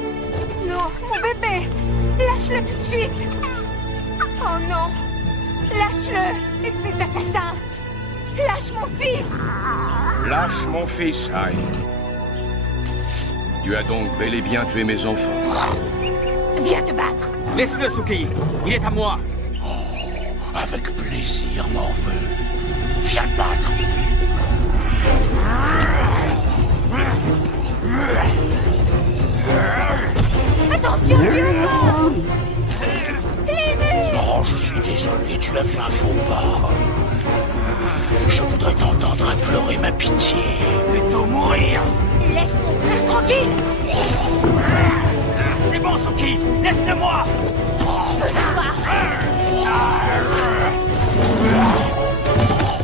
Non, mon bébé. Lâche-le tout de suite. Oh non. Lâche-le, espèce d'assassin. Lâche mon fils. Lâche mon fils, Aïe. Tu as donc bel et bien tué mes enfants. Viens te battre. Laisse-le, Suki. Il est à moi. Oh, avec plaisir, morveux. Viens te battre. Attention, tu es mort. Linus. Oh, je suis désolé, tu as fait un faux pas. Je voudrais t'entendre implorer ma pitié. Plutôt mourir. Laisse mon frère tranquille. C'est bon, Suki. Laisse-le-moi.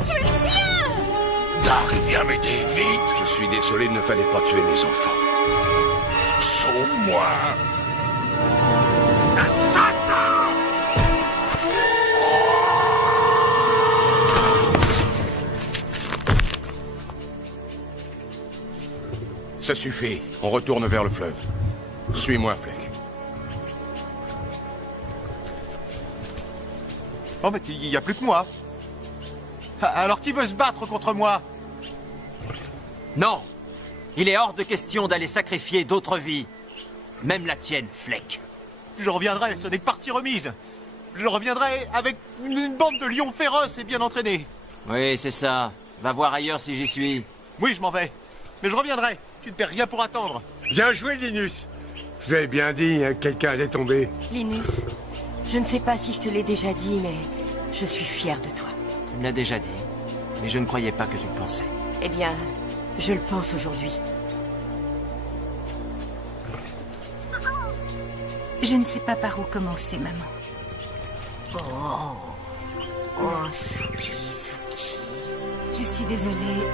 Tu le tiens. Dark, viens m'aider, vite. Je suis désolé, il ne fallait pas tuer mes enfants. Sauve-moi. Assassin! Ça suffit. On retourne vers le fleuve. Suis-moi, Fleck. Oh, mais il n'y a plus que moi. Alors qui veut se battre contre moi? Non. Il est hors de question d'aller sacrifier d'autres vies. Même la tienne, Fleck. Je reviendrai, ce n'est que partie remise. Je reviendrai avec une bande de lions féroces et bien entraînés. Oui, c'est ça. Va voir ailleurs si j'y suis. Oui, je m'en vais. Mais je reviendrai. Tu ne perds rien pour attendre. Bien joué, Linus. Vous avez bien dit, hein, quelqu'un allait tomber. Linus, je ne sais pas si je te l'ai déjà dit, mais je suis fière de toi. Tu me l'as déjà dit, mais je ne croyais pas que tu le pensais. Eh bien, je le pense aujourd'hui. Je ne sais pas par où commencer, maman. Oh, Suki, Suki. Je suis désolée.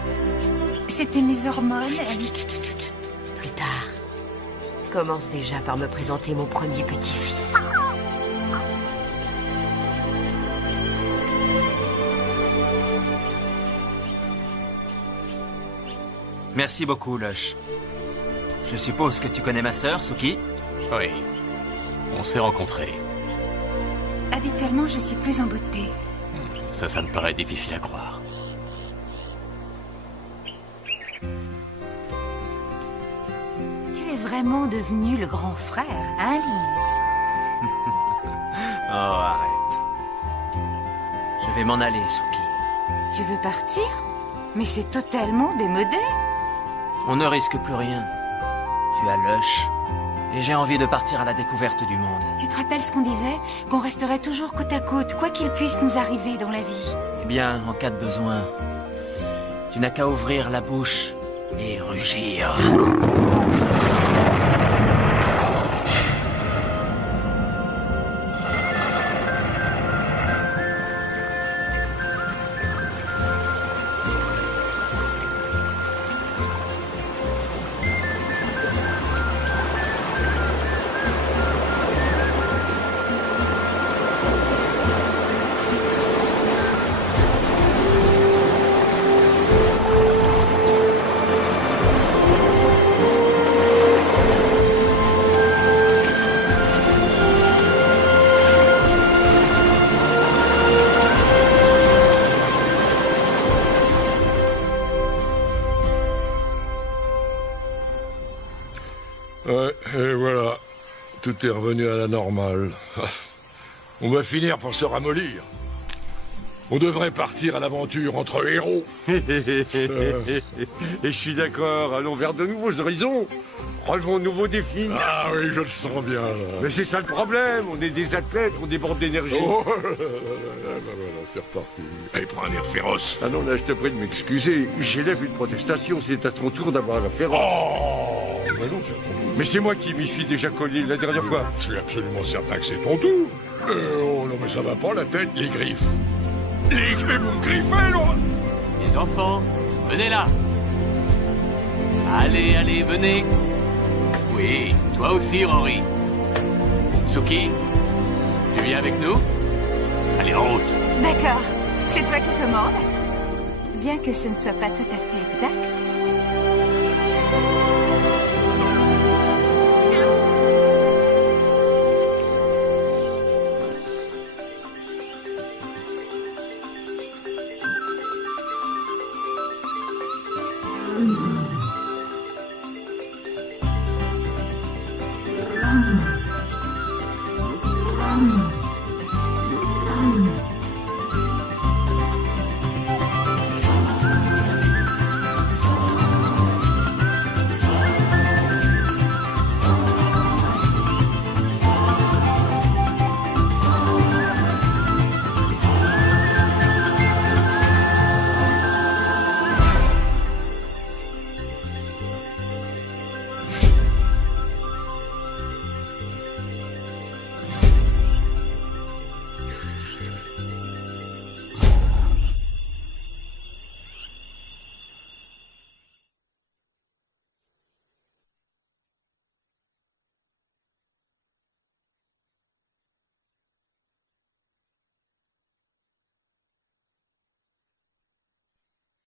C'était mes hormones. Plus tard. Commence déjà par me présenter mon premier petit-fils. Merci beaucoup, Lush. Je suppose que tu connais ma sœur, Suki? Oui. On s'est rencontrés. Habituellement, je suis plus en beauté. Ça me paraît difficile à croire. Tu es vraiment devenu le grand frère, hein, Linus? Oh, arrête. Je vais m'en aller, Suki. Tu veux partir? Mais c'est totalement démodé. On ne risque plus rien. Tu as Lush. Et j'ai envie de partir à la découverte du monde. Tu te rappelles ce qu'on disait? Qu'on resterait toujours côte à côte, quoi qu'il puisse nous arriver dans la vie. Eh bien, en cas de besoin, tu n'as qu'à ouvrir la bouche et rugir. Ouais, et voilà. Tout est revenu à la normale. On va finir par se ramollir. On devrait partir à l'aventure entre héros. Et je suis d'accord, allons vers de nouveaux horizons. Relevons de nouveaux défis. Ah oui, je le sens bien, là. Mais c'est ça le problème, on est des athlètes, on déborde d'énergie. Oh là là là là, voilà, c'est reparti. Allez, prends un air féroce. Ah non, là, je te prie de m'excuser. J'élève une protestation, c'est à ton tour d'avoir la féroce. Oh, mais non, c'est à ton tour. Mais c'est moi qui m'y suis déjà collé la dernière fois. Je suis absolument certain que c'est ton tour. Oh non, mais ça va pas la tête, les griffes. Les griffes, vous me griffez, là. Les enfants, venez là. Allez, allez, venez. Oui, toi aussi, Rory. Suki, tu viens avec nous? Allez, en route. D'accord. C'est toi qui commandes. Bien que ce ne soit pas tout à fait exact,